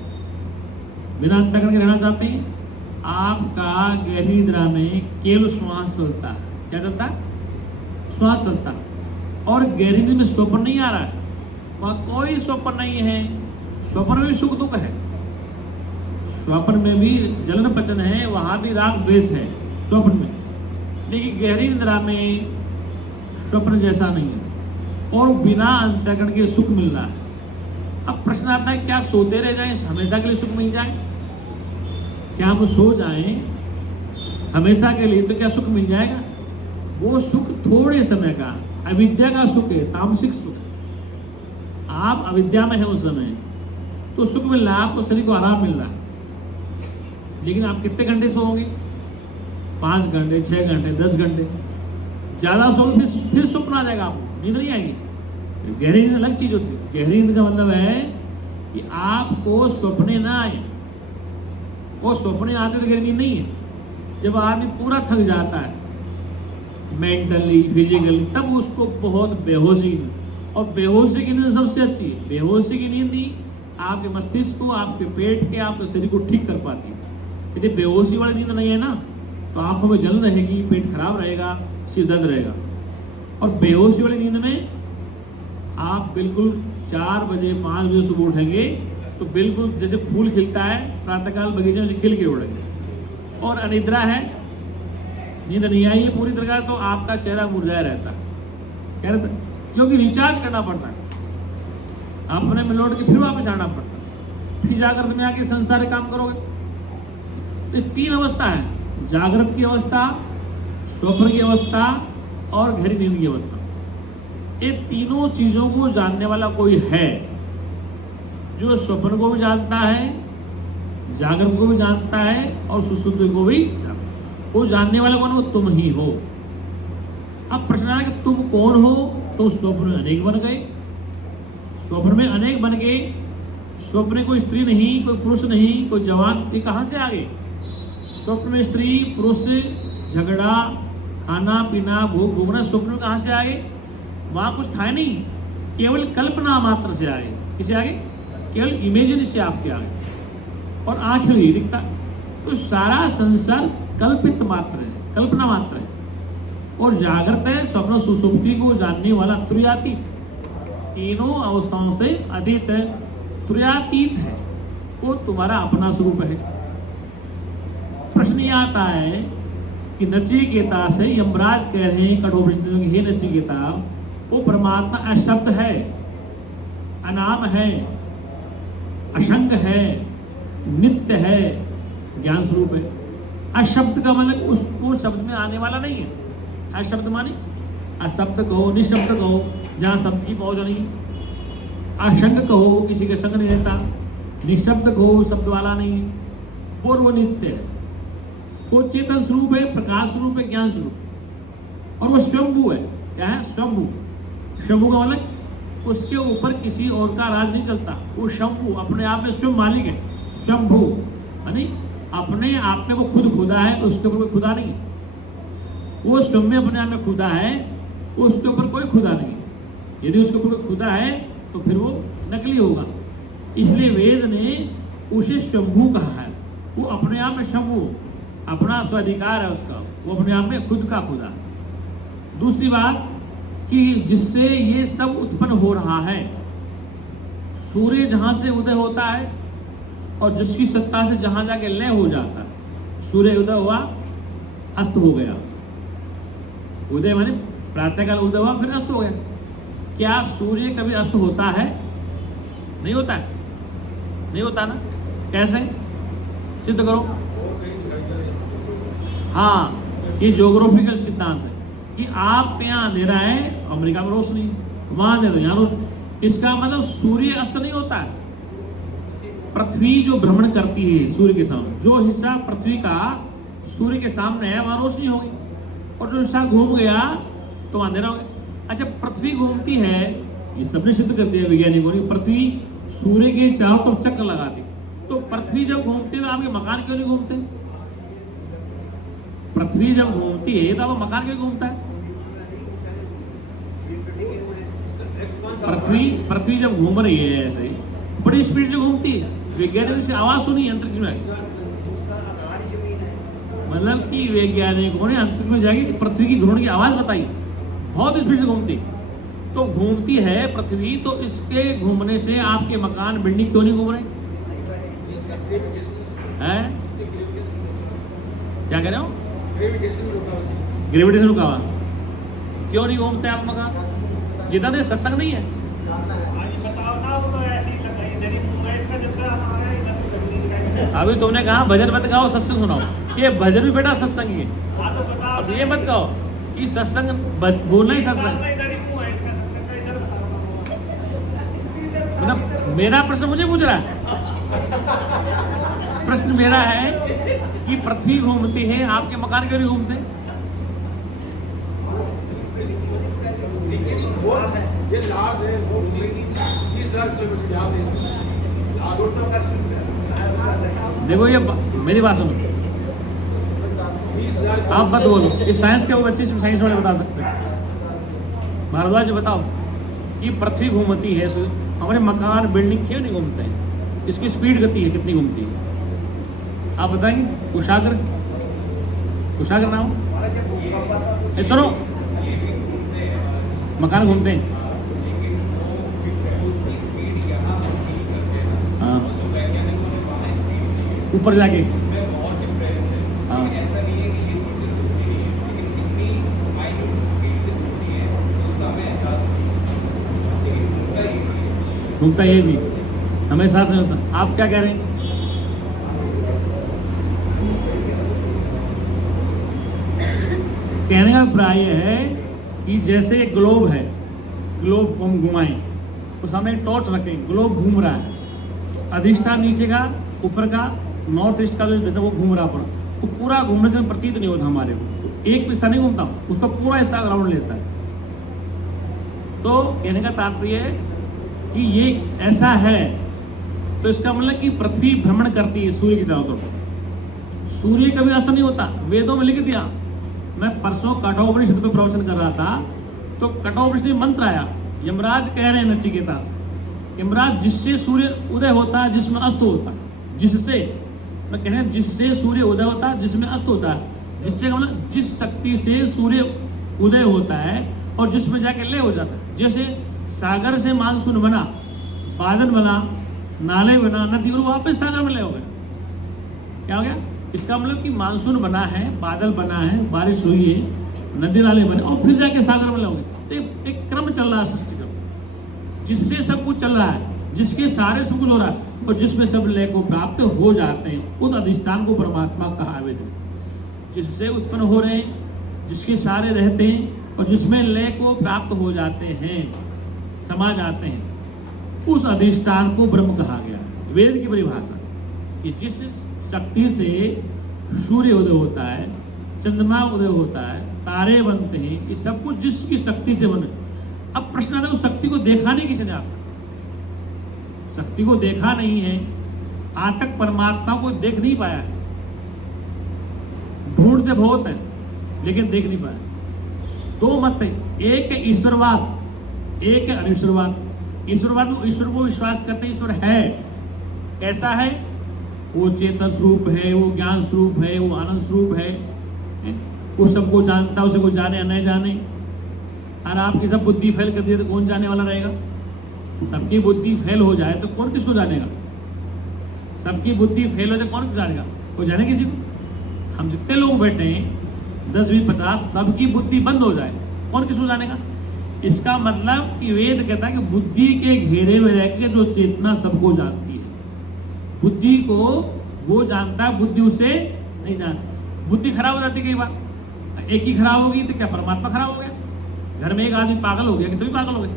बिना अंतःकरण के रहना चाहते हैं। आपका गहरी निद्रा में केवल श्वास चलता है। क्या चलता है? श्वास चलता है। और गहरी नींद में स्वप्न नहीं आ रहा है, वहां कोई स्वप्न नहीं है। स्वप्न में भी सुख दुख है, स्वप्न में भी जलन पचन है, वहां भी राग द्वेष है स्वप्न में। लेकिन गहरी निद्रा में स्वप्न जैसा नहीं है और बिना अंतःकरण के सुख मिल रहा है। अब प्रश्न आता है, क्या सोते रह जाएं हमेशा के लिए सुख मिल जाए? क्या हम सो जाएं हमेशा के लिए तो क्या सुख मिल जाएगा? वो सुख थोड़े समय का अविद्या का सुख है, तामसिक सुख है। आप अविद्या में है उस समय तो सुख मिल रहा है, आपको शरीर को आराम मिल रहा है। लेकिन आप कितने घंटे सोओगे? 5 घंटे, 6 घंटे, 10 घंटे। ज्यादा सो फिर स्वप्न आ जाएगा, आपको नींद नहीं आएगी। गहरी नींद अलग चीज होती है। गहरी नींद का मतलब है कि आपको स्वप्ने ना आए। वो स्वप्ने आते तो गहरी नींद नहीं है। जब आदमी पूरा थक जाता है मेंटली फिजिकली, तब उसको बहुत बेहोशी, और बेहोशी की नींद सबसे अच्छी है। बेहोशी की नींद ही आपके मस्तिष्क को, आपके पेट के, आपके शरीर को ठीक कर पाती है। यदि बेहोशी वाली नींद नहीं है ना, तो आंखों में जलन रहेगी, पेट खराब रहेगा, सिर दर्द रहेगा। और बेहोशी वाली नींद में आप बिल्कुल 4 बजे 5 बजे सुबह उठेंगे तो बिल्कुल जैसे फूल खिलता है प्रातःकाल बगीचे में से खिल के उड़ेंगे। और अनिद्रा है, नींद नहीं आई है पूरी तरह, तो आपका चेहरा मुरझाया रहता है। क्या रहता है? क्योंकि रिचार्ज करना पड़ता है, अपने में लौट के फिर वापस आना पड़ता है, फिर जागृत में आके संसार काम करोगे। तो 3 अवस्था है, जागृत की अवस्था, स्वप्न की अवस्था और गहरी नींद की अवस्था। ये तीनों चीजों को जानने वाला कोई है, जो स्वप्न को भी जानता है, जागृत को भी जानता है और सुषुप्ति को भी जानता है। वो जानने वाला कौन? वो तुम ही हो। अब प्रश्न है कि तुम कौन हो? तो स्वप्न में अनेक बन गए, स्वप्न में अनेक बन गए। स्वप्न में कोई स्त्री नहीं, कोई पुरुष नहीं, कोई जवान, ये कहां से आ गए? स्वप्न में स्त्री पुरुष, झगड़ा, खाना पीना, भूख भूखना, स्वप्न में कहां से आ गए? वहां कुछ था नहीं, केवल कल्पना मात्र से आए। किसे आगे? केवल इमेजिन से आपके आगे, और आंख नहीं दिखता। तो सारा संसार कल्पित मात्र है, कल्पना मात्र है। और जागृत है, स्वप्न सुसुप्ति को जानने वाला तुर्यातीत, तीनों अवस्थाओं से अतीत है, तुर्यातीत है, वो तुम्हारा अपना स्वरूप है। प्रश्न यह आता है कि नचिकेता से यमराज कह रहे हैं कठोपनिषद में, हे नचिकेता, वो परमात्मा अशब्द है, अनाम है, असंग है, नित्य है, ज्ञान स्वरूप है। अशब्द का मतलब उसको शब्द में आने वाला नहीं है। अशब्द माने अशब्द कहो, निशब्द कहो, जहां शब्द की पहुंच नहीं। असंग कहो, किसी के संग नहीं रहता। निशब्द कहो, शब्द वाला नहीं है। पूर्व नित्य है, वो चेतन स्वरूप है, प्रकाश स्वरूप है, ज्ञान स्वरूप। और वो स्वयंभू है। क्या है? स्वयंभू। शंभू का मतलब उसके ऊपर किसी और का राज नहीं चलता। वो शंभू अपने आप में स्वयं मालिक है। शंभू यानी अपने आप में वो खुद खुदा है, उसके ऊपर कोई खुदा नहीं। वो स्वयं में अपने आप में खुदा है, उसके ऊपर कोई खुदा नहीं। यदि उसके ऊपर कोई खुदा है तो फिर वो नकली होगा। इसलिए वेद ने उसे शंभू कहा है। वो अपने आप में शंभू, अपना स्वाधिकार है उसका, वो अपने आप में खुद का खुदा। दूसरी बात कि जिससे ये सब उत्पन्न हो रहा है, सूर्य जहां से उदय होता है और जिसकी सत्ता से जहां जाके लय हो जाता है। सूर्य उदय हुआ, अस्त हो गया। उदय माने प्रातःकाल उदय हुआ, फिर अस्त हो गया। क्या सूर्य कभी अस्त होता है? नहीं होता है, नहीं होता ना। कैसे? सिद्ध करो। हाँ, ये ज्योग्राफिकल सिद्धांत है कि आपके यहाँ अंधेरा है, अमेरिका में रोशनी, वहां अंधेरा, यहाँ रोशनी। इसका मतलब सूर्य अस्त नहीं होता है। पृथ्वी जो भ्रमण करती है सूर्य के सामने, जो हिस्सा पृथ्वी का सूर्य के सामने है वहां रोशनी होगी, और जो हिस्सा घूम गया तो अंधेरा हो गया। अच्छा, पृथ्वी घूमती है, ये सबने सिद्ध कर दिया वैज्ञानिकों ने। पृथ्वी सूर्य के चारों तरफ चक्कर लगाती, तो पृथ्वी जब घूमती है तो आपके मकान क्यों नहीं घूमते? पृथ्वी जब घूमती है तो आपका मकान क्यों घूमता है? पृथ्वी जब घूम रही है ऐसे बड़ी स्पीड से घूमती है, वैज्ञानिकों से आवाज सुनी है अंतरिक्ष में, मतलब कि वैज्ञानिकों ने अंतरिक्ष में जाके पृथ्वी की घूमने की आवाज बताई, बहुत स्पीड से घूमती। तो घूमती है पृथ्वी, तो इसके घूमने से आपके मकान बिल्डिंग क्यों नहीं घूम रहे हैं? क्या कह रहे हो? ग्रेविटेशन रुका हुआ, क्यों नहीं घूमते आप मकान? जितना देर सत्संग नहीं है। अभी तुमने कहा भजन मत गाओ सत्संग सुनाओ, ये भजन भी बेटा सत्संग ही है। अब ये मत कहो कि सत्संग बोलना ही सत्संग। मतलब मेरा प्रश्न मुझे पूछ रहा है, प्रश्न मेरा है कि पृथ्वी घूमती है, आपके मकान क्यों नहीं घूमते? ये लार्ज है, वो 20,000 किलोमीटर यहाँ से देखो ये मेरी बात सुनो, आप मत बोलो, इस साइंस के वो बच्चे साइंस वाले बता सकते हैं। भारद्वाज बताओ कि पृथ्वी घूमती है, हमारे मकान बिल्डिंग क्यों नहीं घूमते हैं? इसकी स्पीड गति है, कितनी घूमती है आप बताएंगे? उषागर नाम सुनो, मकान घूमते हैं। हाँ, ऊपर जाके हाँ, घूमता ये भी हमें एहसास नहीं होता। आप क्या कह रहे हैं? कहने का अभिप्राय है कि जैसे एक ग्लोब है, ग्लोब को हम घुमाएं, उस हमें टॉर्च रखें, ग्लोब घूम रहा है, अधिष्ठान नीचे का, ऊपर का, नॉर्थ ईस्ट का जो जैसे वो घूम रहा पर, तो पूरा घूमने से प्रतीत नहीं होता हमारे को, तो एक हिस्सा नहीं घूमता, उसका पूरा हिस्सा ग्राउंड लेता है। तो कहने का तात्पर्य है कि ये ऐसा है, तो इसका मतलब कि पृथ्वी भ्रमण करती है सूर्य के चारों तरफ। सूर्य कभी अस्त नहीं होता, वेदों में लिख दिया। मैं परसों कठोपनिषद पे प्रवचन कर रहा था, तो कठोपनिषद में मंत्र आया, यमराज कह रहे हैं नचिकेता से, यमराज जिससे सूर्य उदय होता है जिसमें अस्त होता है, जिससे मैं कह रहे हैं जिससे सूर्य उदय होता है जिसमें अस्त होता है, जिससे मतलब जिस शक्ति से सूर्य उदय होता है और जिसमें जाके लय हो जाता है। जैसे सागर से मानसून बना, बादल बना, नाले बना, नदी, और वहां पे सागर में लय हो गया। क्या हो गया? इसका मतलब कि मानसून बना है, बादल बना है, बारिश हुई है, नदी नाले बने और फिर जाके सागर में लय हो गए। तो एक क्रम चल रहा है सृष्टि का, जिससे सब कुछ चल रहा है, जिसके सारे सब कुछ हो रहा है और जिसमें सब लय को प्राप्त हो जाते हैं, उस अधिष्ठान को परमात्मा कहा है। जिससे उत्पन्न हो रहे हैं, जिसके सारे रहते हैं और जिसमें लय को प्राप्त हो जाते हैं, समा जाते हैं, उस अधिष्ठान को ब्रह्म कहा गया है। वेद की परिभाषा कि जिस शक्ति से सूर्य उदय होता है, चंद्रमा उदय होता है, तारे बनते हैं, ये सब कुछ जिसकी शक्ति से बने। अब प्रश्न आता है उस शक्ति को देखा नहीं किसी ने आप तक, शक्ति को देखा नहीं है, आज तक परमात्मा को देख नहीं पाया है। ढूंढते बहुत है लेकिन देख नहीं पाया। दो मत है, एक है ईश्वरवाद, एक है अनिश्वरवाद। ईश्वरवाद में ईश्वर को विश्वास करते हैं, ईश्वर है, कैसा है? वो चेतन स्वरूप है, वो ज्ञान स्वरूप है, वो आनंद स्वरूप है, वो सबको जानता है, उसे को जाने या नहीं जाने। और आपकी सब बुद्धि फेल कर दी तो कौन जाने वाला रहेगा? सबकी बुद्धि फेल हो जाए तो कौन किसको जानेगा? सबकी बुद्धि फेल हो जाए कौन जानेगा? कोई जाने किसी को? हम जितने लोग बैठे हैं 10, 20, 50, सबकी बुद्धि बंद हो जाए कौन किसको जानेगा? इसका मतलब कि वेद कहता है कि बुद्धि के घेरे में रह के जो चेतना सबको जानती है, बुद्धि को वो जानता है, बुद्धि उसे नहीं जानती। बुद्धि खराब हो जाती कई बार, एक ही खराब होगी तो क्या परमात्मा खराब हो गया? घर में एक आदमी पागल हो गया कि सभी पागल हो गए?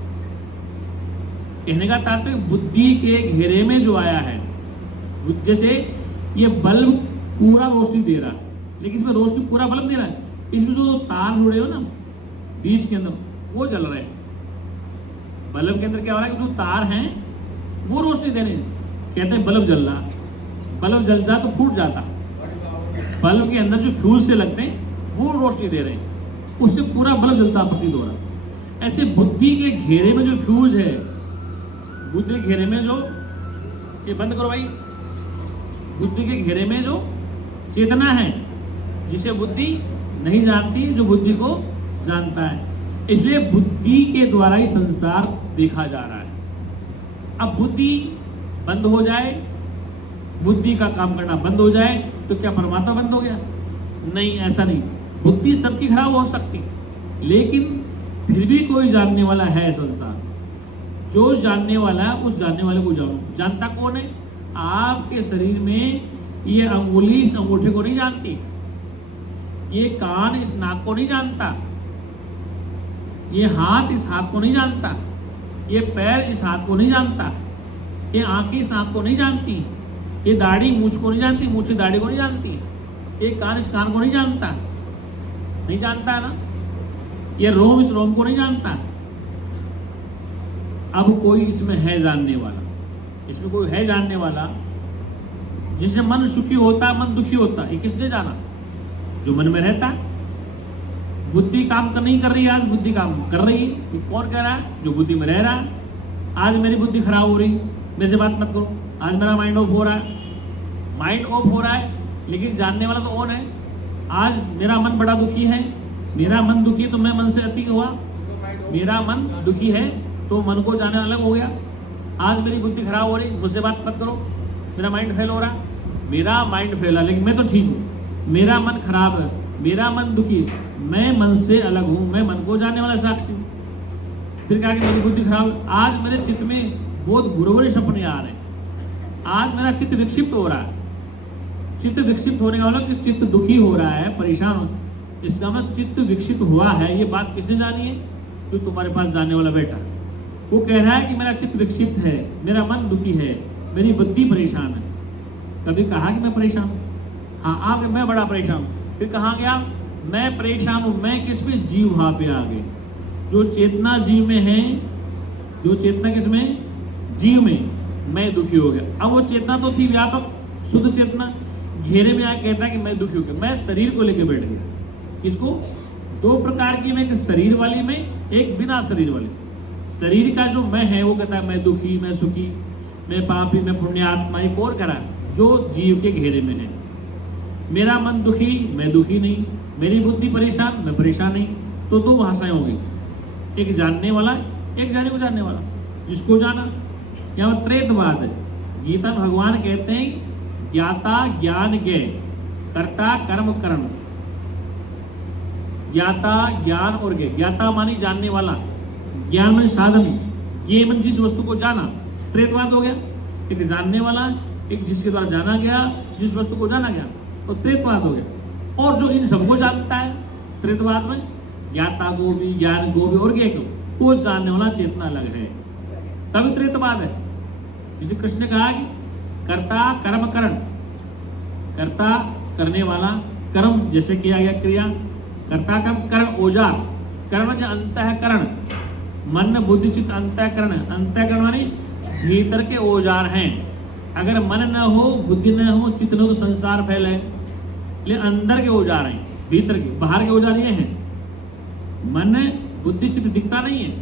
कहने का तात्पर्य बुद्धि के घेरे में जो आया है, जैसे ये बल्ब पूरा रोशनी दे रहा है, लेकिन इसमें रोशनी पूरा बल्ब दे रहा है, इसमें जो तार जुड़े हो ना बीच के अंदर वो जल रहे हैं। बल्ब के अंदर क्या हो रहा है कि जो तार हैं वो रोशनी दे रहे हैं, कहते हैं बल्ब जल रहा। बल्ब जल जाए तो फूट जाता, बल्ब के अंदर जो फ्यूज से लगते हैं वो रोशनी दे रहे हैं, उससे पूरा बल्ब जलता प्रतीत हो रहा। ऐसे बुद्धि के घेरे में जो फ्यूज है, बुद्धि के घेरे में जो, ये बंद करो भाई, बुद्धि के घेरे में जो चेतना है जिसे बुद्धि नहीं जानती, जो बुद्धि को जानता है, इसलिए बुद्धि के द्वारा ही संसार देखा जा रहा है। अब बुद्धि बंद हो जाए, बुद्धि का काम करना बंद हो जाए तो क्या परमात्मा बंद हो गया? नहीं, ऐसा नहीं। बुद्धि सबकी खराब हो सकती, लेकिन फिर भी कोई जानने वाला है संसार। जो जानने वाला है उस जानने वाले को जानो। जानता कौन है? आपके शरीर में ये अंगुली इस अंगूठे को नहीं जानती, ये कान इस नाक को नहीं जानता, ये हाथ इस हाथ को नहीं जानता, ये पैर इस हाथ को नहीं जानता, ये आंखें इस आंख को नहीं जानती, ये दाढ़ी मूंछ को नहीं जानती, मूंछ की दाढ़ी को नहीं जानती, ये कान इस कान को नहीं जानता, नहीं जानता ना, ये रोम इस रोम को नहीं जानता। अब कोई इसमें है जानने वाला, इसमें कोई है जानने वाला, जिससे मन सुखी होता है, मन दुखी होता है, ये किसने जाना? जो मन में रहता है। बुद्धि काम नहीं कर रही है, आज बुद्धि काम कर रही है, ये कौन कह रहा है? जो बुद्धि में रह रहा है। आज मेरी बुद्धि खराब हो रही, मेरे से बात मत करो, आज मेरा माइंड ऑफ हो रहा है, माइंड ऑफ हो रहा है, लेकिन जानने वाला तो ऑन है। आज मेरा मन बड़ा दुखी है, मेरा मन दुखी तो मैं मन से अति हुआ, मेरा मन दुखी है तो मन को जाने अलग हो गया। आज मेरी बुद्धि खराब हो रही, मुझसे बात मत करो, मेरा माइंड फेल हो रहा, मेरा माइंड फेल है, लेकिन मैं तो ठीक हूँ, मेरा मन खराब है, मेरा मन दुखी है, मैं मन से अलग हूँ, मैं मन को जानने वाला साक्षी हूँ। फिर कहा कि मेरी बुद्धि खराब है, आज मेरे चित्त में बहुत बुरे सपने आ रहे हैं, आज मेरा चित्त विक्षिप्त हो रहा है। चित्त विक्षिप्त होने का मतलब कि चित्त दुखी हो रहा है, परेशान हो, इसका मतलब चित्त विक्षिप्त हुआ है। ये बात किसने जानी है? जो तुम्हारे पास जानने वाला बैठा, वो कह रहा है कि मेरा चित्त विक्षिप्त है, मेरा मन दुखी है, मेरी बुद्धि परेशान है। कभी कहा कि मैं परेशान हूँ? हाँ, आगे मैं बड़ा परेशान हूँ। फिर कहाँ गया? मैं परेशान हूँ, मैं किस में? जीव वहां पे आ गए। जो चेतना जीव में है, जो चेतना किस में? जीव में। मैं दुखी हो गया। अब वो चेतना तो थी व्यापक शुद्ध चेतना, घेरे में आके कहता है कि मैं दुखी हो गया, मैं शरीर को लेके बैठ गया। इसको दो प्रकार की में, एक शरीर वाली में, एक बिना शरीर वाली। शरीर का जो मैं है वो कहता है मैं दुखी, मैं सुखी, मैं पापी, मैं पुण्यात्मा। एक और करा जो जीव के घेरे में है। मेरा मन दुखी, मैं दुखी नहीं, मेरी बुद्धि परेशान, मैं परेशान नहीं। तो दो भाषाएं होगी, एक जानने वाला, एक जाने को जानने वाला। जिसको जाना, यहाँ त्रेतवाद है। गीता में भगवान कहते हैं ज्ञाता ज्ञान ज्ञ, कर्ता कर्म करण। ज्ञाता ज्ञान और ज्ञ। ज्ञाता मानी जानने वाला, ज्ञान मानी साधन, ज्ञ मन जिस वस्तु को जाना। त्रेतवाद हो गया, एक जानने वाला, एक जिसके द्वारा जाना गया, जिस वस्तु को जाना गया, तो त्रेतवाद हो गया। और जो इन सबको जानता है त्रेतवाद में, ज्ञाता को भी, ज्ञान को भी और ज्ञ को, वो जानने वाला चेतना अलग है, तभी त्रेतवाद है। जिसे कृष्ण ने कहा कि कर्ता कर्म करण, कर्ता करने वाला, कर्म जैसे किया गया क्रिया, कर्ता कर्म करण औजार। करण जो अंतःकरण, मन बुद्धि चित्त अंतःकरण। अंतःकरण मानी भीतर के औजार हैं। अगर मन न हो, बुद्धि न हो, चित्त न हो तो संसार फैले। लेकिन अंदर के औजार हैं, भीतर के। बाहर के औजार ये हैं, मन बुद्धि चित्त दिखता नहीं है,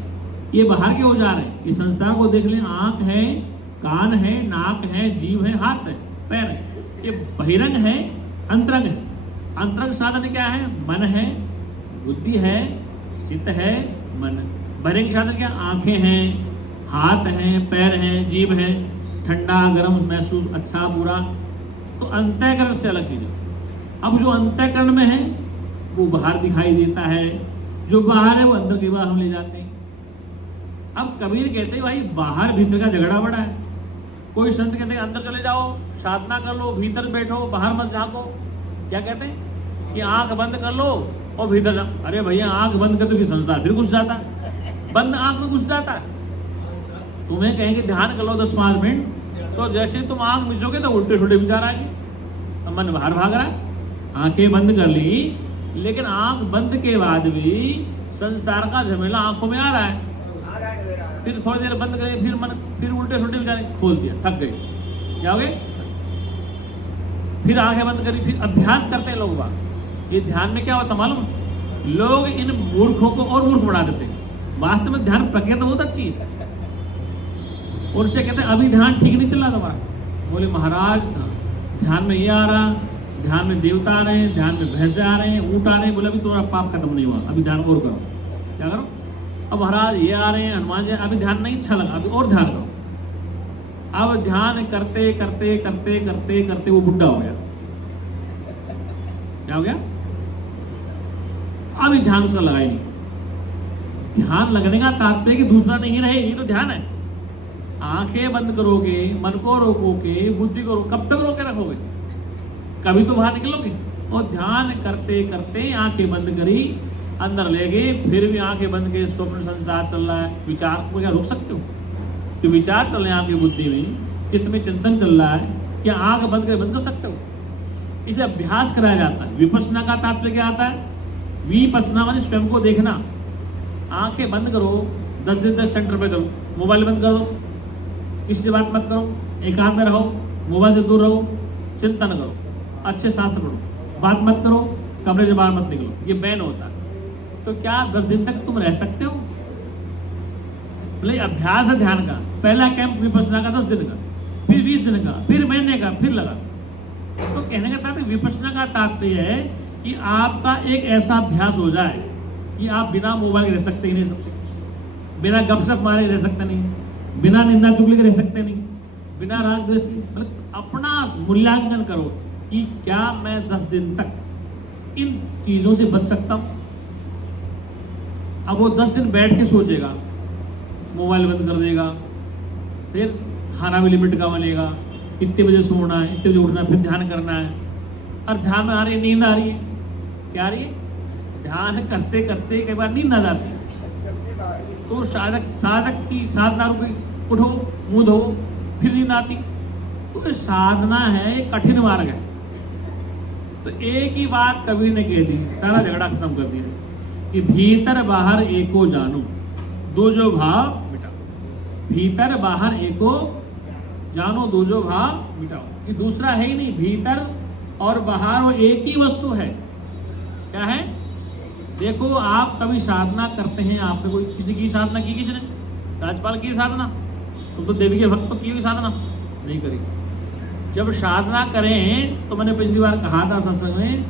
ये बाहर के औजार हैं। ये संसार को देख लें, आंख है, कान है, नाक है, जीव है, हाथ है, पैर है। ये बहिरंग है, अंतरंग है। अंतरंग साधन क्या है? मन है, बुद्धि है, चित्त है, मन। बहिरंग साधन क्या? आंखें हैं, हाथ हैं, पैर हैं, जीव है, ठंडा गर्म महसूस, अच्छा बुरा। तो अंतःकरण से अलग चीज है। अब जो अंतःकरण में है वो बाहर दिखाई देता है, जो बाहर है वो अंदर के बाहर हम ले जाते हैं। अब कबीर कहते हैं भाई बाहर भीतर का झगड़ा बड़ा है। कोई संत कहते हैं अंदर चले जाओ, साधना कर लो, भीतर बैठो, बाहर मत झांको। क्या कहते हैं कि आंख बंद कर लो और भीतर जाओ। अरे भैया आंख बंद कर तो फिर संसार फिर घुस जाता है, बंद आंख में घुस जाता है। तुम्हें कहेंगे ध्यान कर लो 10-5 मिनट, तो जैसे तुम आंख मिचोगे तो उल्टे सुलटे विचार आएंगे, तो मन बाहर भाग रहा है। आंखें बंद कर ली, लेकिन आंख बंद के बाद भी संसार का झमेला आंखों में आ रहा है। फिर थोड़ी देर बंद करें, फिर मन फिर उल्टे सुलटे विचार, खोल दिया, थक गए, जाओगे फिर आंखें बंद करी, फिर अभ्यास करते हैं लोग बात। ये ध्यान में क्या होता मालूम? लोग इन मूर्खों को और मूर्ख बना देते हैं। वास्तव में ध्यान प्रक्रिया तो बहुत अच्छी है। और उससे कहते हैं अभी ध्यान ठीक नहीं चल रहा तुम्हारा। बोले महाराज ध्यान में ये आ रहा, ध्यान में देवता आ रहे हैं, ध्यान में भैंसे आ रहे हैं, ऊँट आ रहे हैं। बोले अभी तुम्हारा पाप खत्म नहीं हुआ, अभी ध्यान और करो। क्या करो? अब महाराज ये आ रहे हैं, हनुमान जी, अभी ध्यान नहीं अच्छा लगा, अभी और ध्यान करो। अब ध्यान करते करते करते करते करते वो बुढ़ा हो गया। क्या हो गया? अभी ध्यान उसका लगा ही नहीं। ध्यान लगने का तात्पर्य कि दूसरा नहीं रहे, ये तो ध्यान है। आंखें बंद करोगे, मन को रोकोगे, बुद्धि को कब तक रोके रखोगे? कभी तो बाहर निकलोगे। और ध्यान करते करते आंखें बंद करी, अंदर ले गए, फिर भी आंखें बंद के स्वप्न संसार चल रहा है। विचार को क्या रोक सकते हो? तो विचार चल रहे हैं आपकी बुद्धि में, चित्त में चिंतन चल रहा है, क्या आंख बंद कर सकते हो? इसे अभ्यास कराया जाता है। विपश्यना का तात्पर्य क्या आता है? विपश्यना माने स्वयं को देखना। आंखें बंद करो, 10 दिन तक सेंटर पे चलो, मोबाइल बंद कर दो, किसी से बात मत करो, एकांत में रहो, मोबाइल से दूर रहो, चिंतन करो, अच्छे शास्त्र पढ़ो, बात मत करो, कमरे से बाहर मत निकलो। ये बैन होता है। तो क्या 10 दिन तक तुम रह सकते हो? बोले अभ्यास है ध्यान का। पहला कैंप विपश्यना का 10 दिन का, फिर 20 दिन का, फिर महीने का, फिर लगा। तो कहने का तात्पर्य विपश्यना का तात्पर्य है कि आपका एक ऐसा अभ्यास हो जाए कि आप बिना मोबाइल के रह सकते ही नहीं सकते, बिना गपशप मारे रह सकते नहीं, बिना निंदा चुगली के रह सकते नहीं, बिना राग द्वेष के। मतलब अपना मूल्यांकन करो कि क्या मैं 10 दिन तक इन चीजों से बच सकता हूं। अब वो 10 दिन बैठ के सोचेगा, मोबाइल बंद कर देगा, फिर खाना भी लिमिट का बनेगा, इतने बजे सोना है, इतने बजे उठना है, फिर ध्यान करना है। और ध्यान में आ रही है, नींद आ रही है। क्या आ रही है? ध्यान करते करते कई बार नींद आ जाती है। तो साधक की साधना रुकी, उठो, मुंह धो, फिर नींद आती। तो ये साधना है, ये कठिन मार्ग है। तो एक ही बात कबीर ने कह दी, सारा झगड़ा खत्म कर दिया कि भीतर बाहर एको जानो, दो जो भाव मिटाओ। भीतर बाहर एको जानो, दो जो भाव मिटाओ। ये दूसरा है ही नहीं, भीतर और बाहर वो एक ही वस्तु है। क्या है? देखो आप कभी साधना करते हैं, आपने कोई किसी की साधना की? किसी ने? राजपाल की साधना? तुम तो देवी के भक्त तो की हुई साधना नहीं करी। जब साधना करें तो मैंने पिछली बार कहा था सत्संग में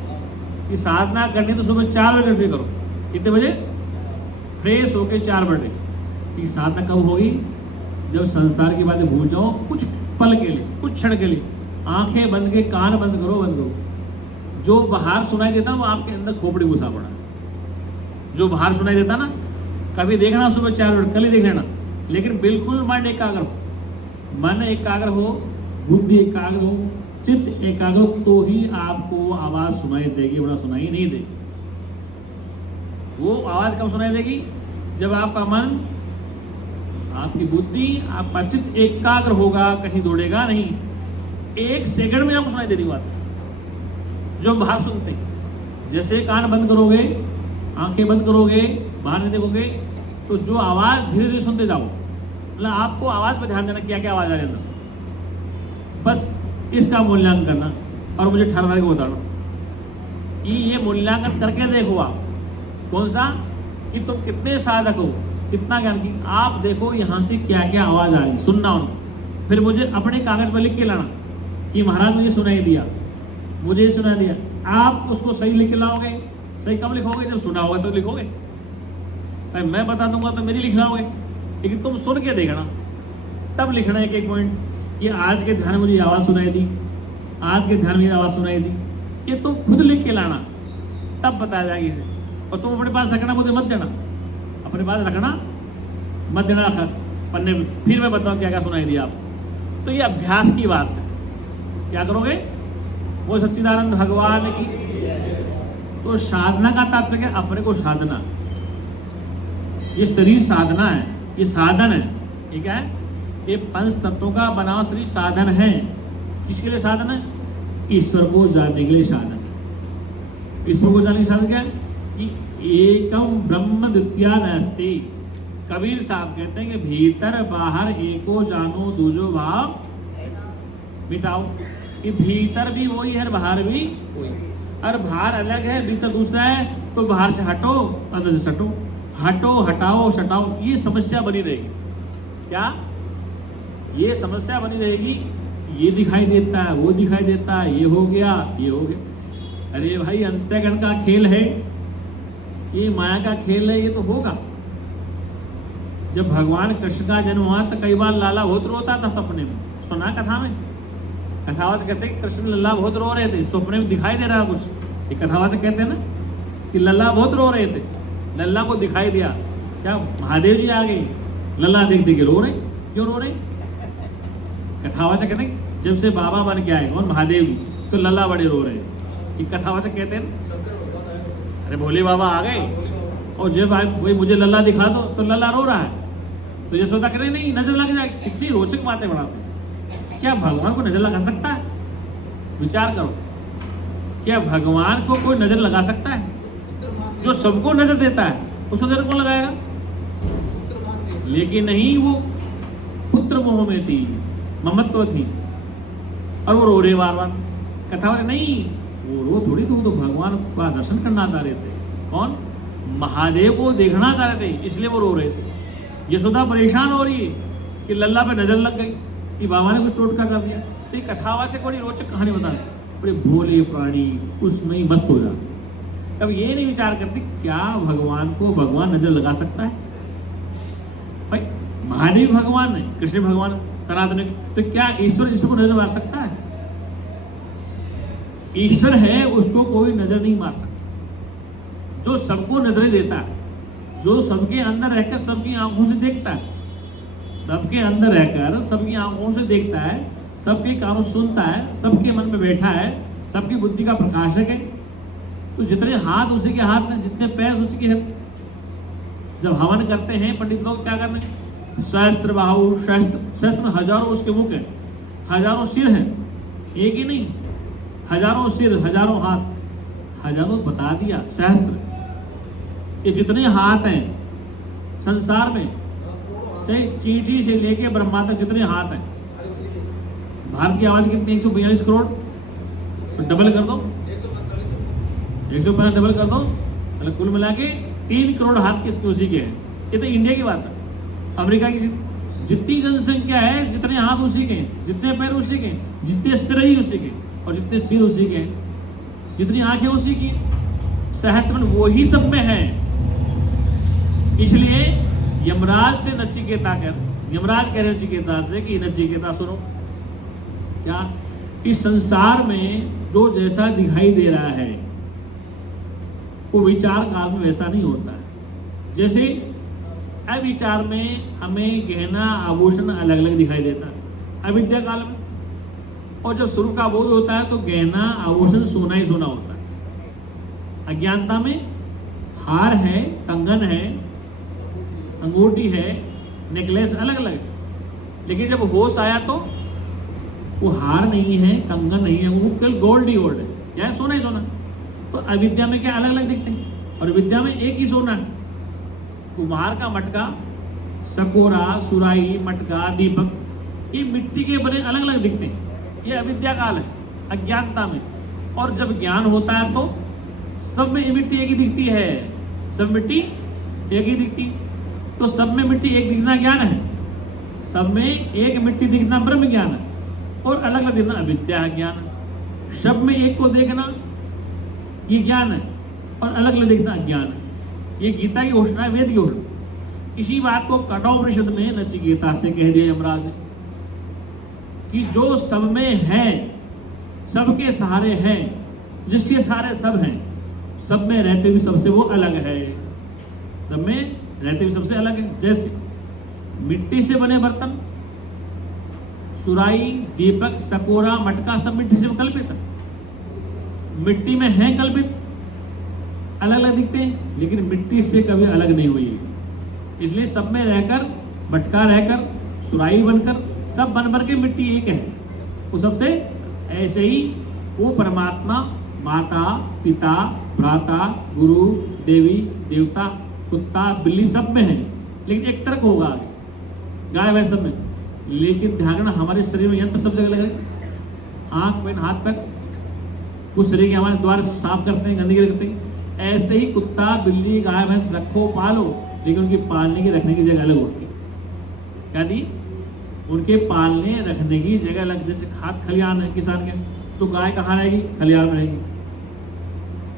कि साधना करनी तो सुबह 4 बजे उठ करो। कितने बजे? फ्रेश होके 4 बजे। कि साधना कब होगी? जब संसार की बातें भूल जाओ, कुछ पल के लिए, कुछ क्षण के लिए आंखें बंद के, कान बंद करो। जो बाहर सुनाई देता वो आपके अंदर खोपड़ी घुसा पड़ा है। जो बाहर सुनाई देता ना, कभी देखना सुबह 4 बजे, कल ही देख लेना, लेकिन बिल्कुल मन एकाग्र हो, मन एकाग्र हो, बुद्धि एकाग्र हो, चित्त एकाग्र हो, तो ही आपको आवाज सुनाई देगी, वरना सुनाई नहीं देगी। वो आवाज कब सुनाई देगी? जब आपका मन, आपकी बुद्धि, आपका चित्त एकाग्र होगा, कहीं दौड़ेगा नहीं। 1 सेकंड में आपको सुनाई देगी बात जो बाहर सुनते हैं। जैसे कान बंद करोगे, आंखें बंद करोगे, बाहर नहीं देखोगे, तो जो आवाज धीरे धीरे सुनते जाओ। मतलब आपको आवाज पर ध्यान देना, क्या क्या आवाज आ रही है, बस इसका मूल्यांकन करना और मुझे ठहरा के बताना कि ये मूल्यांकन करके देखो आप। कौन सा? कि तुम कितने साधक हो, कितना ज्ञान की। आप देखो यहाँ से क्या क्या आवाज आ रही, सुनना उनको, फिर मुझे अपने कागज पर लिख के लाना कि महाराज मुझे सुनाई दिया, मुझे सुना दिया। आप उसको सही लिख के लाओगे। सही कब लिखोगे? जब सुना होगा तो लिखोगे। भाई मैं बता दूंगा तो मेरी लिख लाओगे, लेकिन तुम सुन के देखना, तब लिखना एक एक पॉइंट। ये आज के ध्यान में मुझे आवाज़ सुनाई दी, आज के ध्यान में आवाज़ सुनाई दी, ये तुम खुद लिख के लाना, तब बताया जाएगी इसे। और तुम अपने पास रखना, मुझे मत देना, अपने पास रखना मत देना पन्ने में। फिर मैं बताऊँ क्या क्या सुनाई दिया आपको। तो ये अभ्यास की बात है। क्या करोगे? वो सच्चिदानंद भगवान की। तो साधना का तात्पर्य अपने को साधना। ये शरीर साधना है, ये साधन है। ये क्या है? ये 5 तत्वों का बना हुआ शरीर साधन है। किसके लिए साधन है? ईश्वर को जानने के लिए साधन। ईश्वर को जानने के साधन क्या है? कि एकम ब्रह्म द्वितीया नास्ति। कबीर साहब कहते हैं कि भीतर बाहर एको जानो, दूजो भाव मिटाओ। कि भीतर भी वही है, बाहर भी वही। और बाहर अलग है, भीतर दूसरा है, तो बाहर से हटो, अंदर से सटो। हटो, हटाओ, सटाओ, ये समस्या बनी रहेगी। क्या? ये समस्या बनी रहेगी। ये दिखाई देता है, वो दिखाई देता है, ये हो गया, ये हो गया। अरे भाई, अंतःकरण का खेल है, ये माया का खेल है, ये तो होगा। जब भगवान कृष्ण का जन्म हुआ तो कई बार लाला बहुत रोता था सपने में, सुना कथा में। कथावाचक कहते हैं कि कृष्ण लल्ला बहुत रो रहे थे, सपने में दिखाई दे रहा कुछ। ये कथावाचक कहते हैं ना कि लल्ला बहुत रो रहे थे, लल्ला को दिखाई दिया। क्या महादेव जी आ गए, लल्ला देख देख के रो रहे। क्यों रो रहे? कथावाचक कहते हैं जब से बाबा बन के आए और महादेव जी, तो लल्ला बड़े रो रहे। ये कथावाचक कहते हैं। अरे भोले बाबा आ गए और जब भाई मुझे लल्ला दिखा दो तो लल्ला रो रहा है, तो यशोदा कह रहे नहीं, नजर लग जाए। कितनी रोचक बातें बढ़ाते। क्या भगवान को नजर लगा सकता है? विचार करो, क्या भगवान को कोई नजर लगा सकता है? जो सबको नजर देता है उसको नजर कौन लगाएगा? लेकिन नहीं, वो पुत्र मोह में थी, ममत्व थी, और वो रो रहे बार बार। कथा नहीं, वो रो थोड़ी थी, तो भगवान का दर्शन करना चाह रहे थे। कौन? महादेव को देखना चाह रहे थे, इसलिए वो रो रहे थे। यशोदा परेशान हो रही है कि लल्ला पे नजर लग गई, कि बाबा ने कुछ टोटका कर दिया। तो ये कथावाचक बड़ी रोचक कहानी बता रहे, बड़े भोले प्राणी उसमें ही मस्त हो जाते। तब ये नहीं विचार करते क्या भगवान को भगवान नजर लगा सकता है? भाई महादेव भगवान है, कृष्ण भगवान सनातन, तो क्या ईश्वर को नजर मार सकता है? ईश्वर है, उसको कोई नजर नहीं मार सकता। जो सबको नजरें देता है, जो सबके अंदर रहकर सबकी आंखों से देखता है, सबके अंदर रहकर सबकी आंखों से देखता है, सबके कानों से सुनता है, सबके मन में बैठा है, सबकी बुद्धि का प्रकाशक है। तो जितने हाथ उसी के हाथ में, जितने पैर उसी के हाथ। जब हवन करते हैं पंडित लोग क्या करते हैं? सहस्त्र बाहु, सहस्त्र में हजारों उसके मुख है, हजारों सिर हैं, एक ही नहीं, हजारों सिर, हजारों हाथ, हजारों बता दिया सहस्त्र। ये जितने हाथ हैं संसार में, चाहे चींटी से लेके ब्रह्मा तक जितने हाथ हैं। भारत की आबादी कितनी? 142 करोड़, तो डबल कर दो, 145 डबल कर दो, मतलब कुल मिला के 3 करोड़ हाथ किसके उसी के हैं। ये तो इंडिया की बात है। अमेरिका की जितनी जनसंख्या है, जितने हाथ उसी के हैं, जितने पैर उसी के हैं, जितने सिर ही उसी के, और जितने सिर उसी के हैं, जितनी आंखें उसी की, सहस्त्र में वो ही सब में है। इसलिए यमराज से नचिकेता यमराज कह रहे नचिकेता से कि नचिकेता सुनो, क्या इस संसार में जो जैसा दिखाई दे रहा है वो विचार काल में वैसा नहीं होता है। जैसे अविचार में हमें गहना आभूषण अलग अलग दिखाई देता है अविद्या काल में, और जब स्वरूप का बोध होता है तो गहना आभूषण सोना ही सोना होता है। अज्ञानता में हार है, कंगन है, अंगूठी है, नेकलेस अलग अलग है। लेकिन जब होश आया तो वो हार नहीं है, कंगन नहीं है, वो केवल गोल्ड ही गोल्ड है, या सोना ही सोना। तो अविद्या में क्या अलग अलग दिखते हैं, और विद्या में एक ही सोना है। कुम्हार का मटका, सकोरा, सुराही, मटका, दीपक, ये मिट्टी के बने अलग अलग दिखते हैं। ये अविद्या काल है, अज्ञानता में। और जब ज्ञान होता है तो सब में मिट्टी एक ही दिखती है, सब मिट्टी एक ही दिखती। तो सब में मिट्टी एक दिखना ज्ञान है, सब में एक मिट्टी दिखना ब्रह्म ज्ञान है, और अलग अलग दिखना अविद्या ज्ञान है। सब में एक को देखना ये ज्ञान है, और अलग अलग देखना अज्ञान है। ये गीता की घोषणा है, वेद की घोषणा। इसी बात को कठोपनिषद में नचिकेता से कह दिया यमराज ने कि जो सब में है, सबके सहारे है, जिसके सहारे सब हैं, सब में रहते हुए सबसे वो अलग है, सब में रहते हुए सबसे अलग है। जैसे मिट्टी से बने बर्तन, सुराई, दीपक, सकोरा, मटका, सब मिट्टी से कल्पित है, मिट्टी में है कल्पित, अलग अलग दिखते हैं, लेकिन मिट्टी से कभी अलग नहीं हुई है। इसलिए सब में रहकर, मटका रहकर, सुराई बनकर, सब बन बन के मिट्टी एक है। वो सबसे ऐसे ही वो परमात्मा माता, पिता, भ्राता, गुरु, देवी, देवता, कुत्ता, बिल्ली सब में है। लेकिन एक तर्क होगा, गाय भैंस सब में, लेकिन ध्यान रखना हमारे शरीर में यंत्र सब जगह लग रहे, आंख में, हाथ पैर, उस शरीर के हमारे द्वार साफ करते हैं, गंदगी रखते हैं। ऐसे ही कुत्ता, बिल्ली, गाय भैंस रखो, पालो, लेकिन उनकी पालने की रखने की जगह अलग होती है। क्या दी? उनके पालने रखने की जगह अलग। जैसे खाद खलिहान है किसान के, तो गाय कहाँ रहेगी? खलिहान में रहेगी।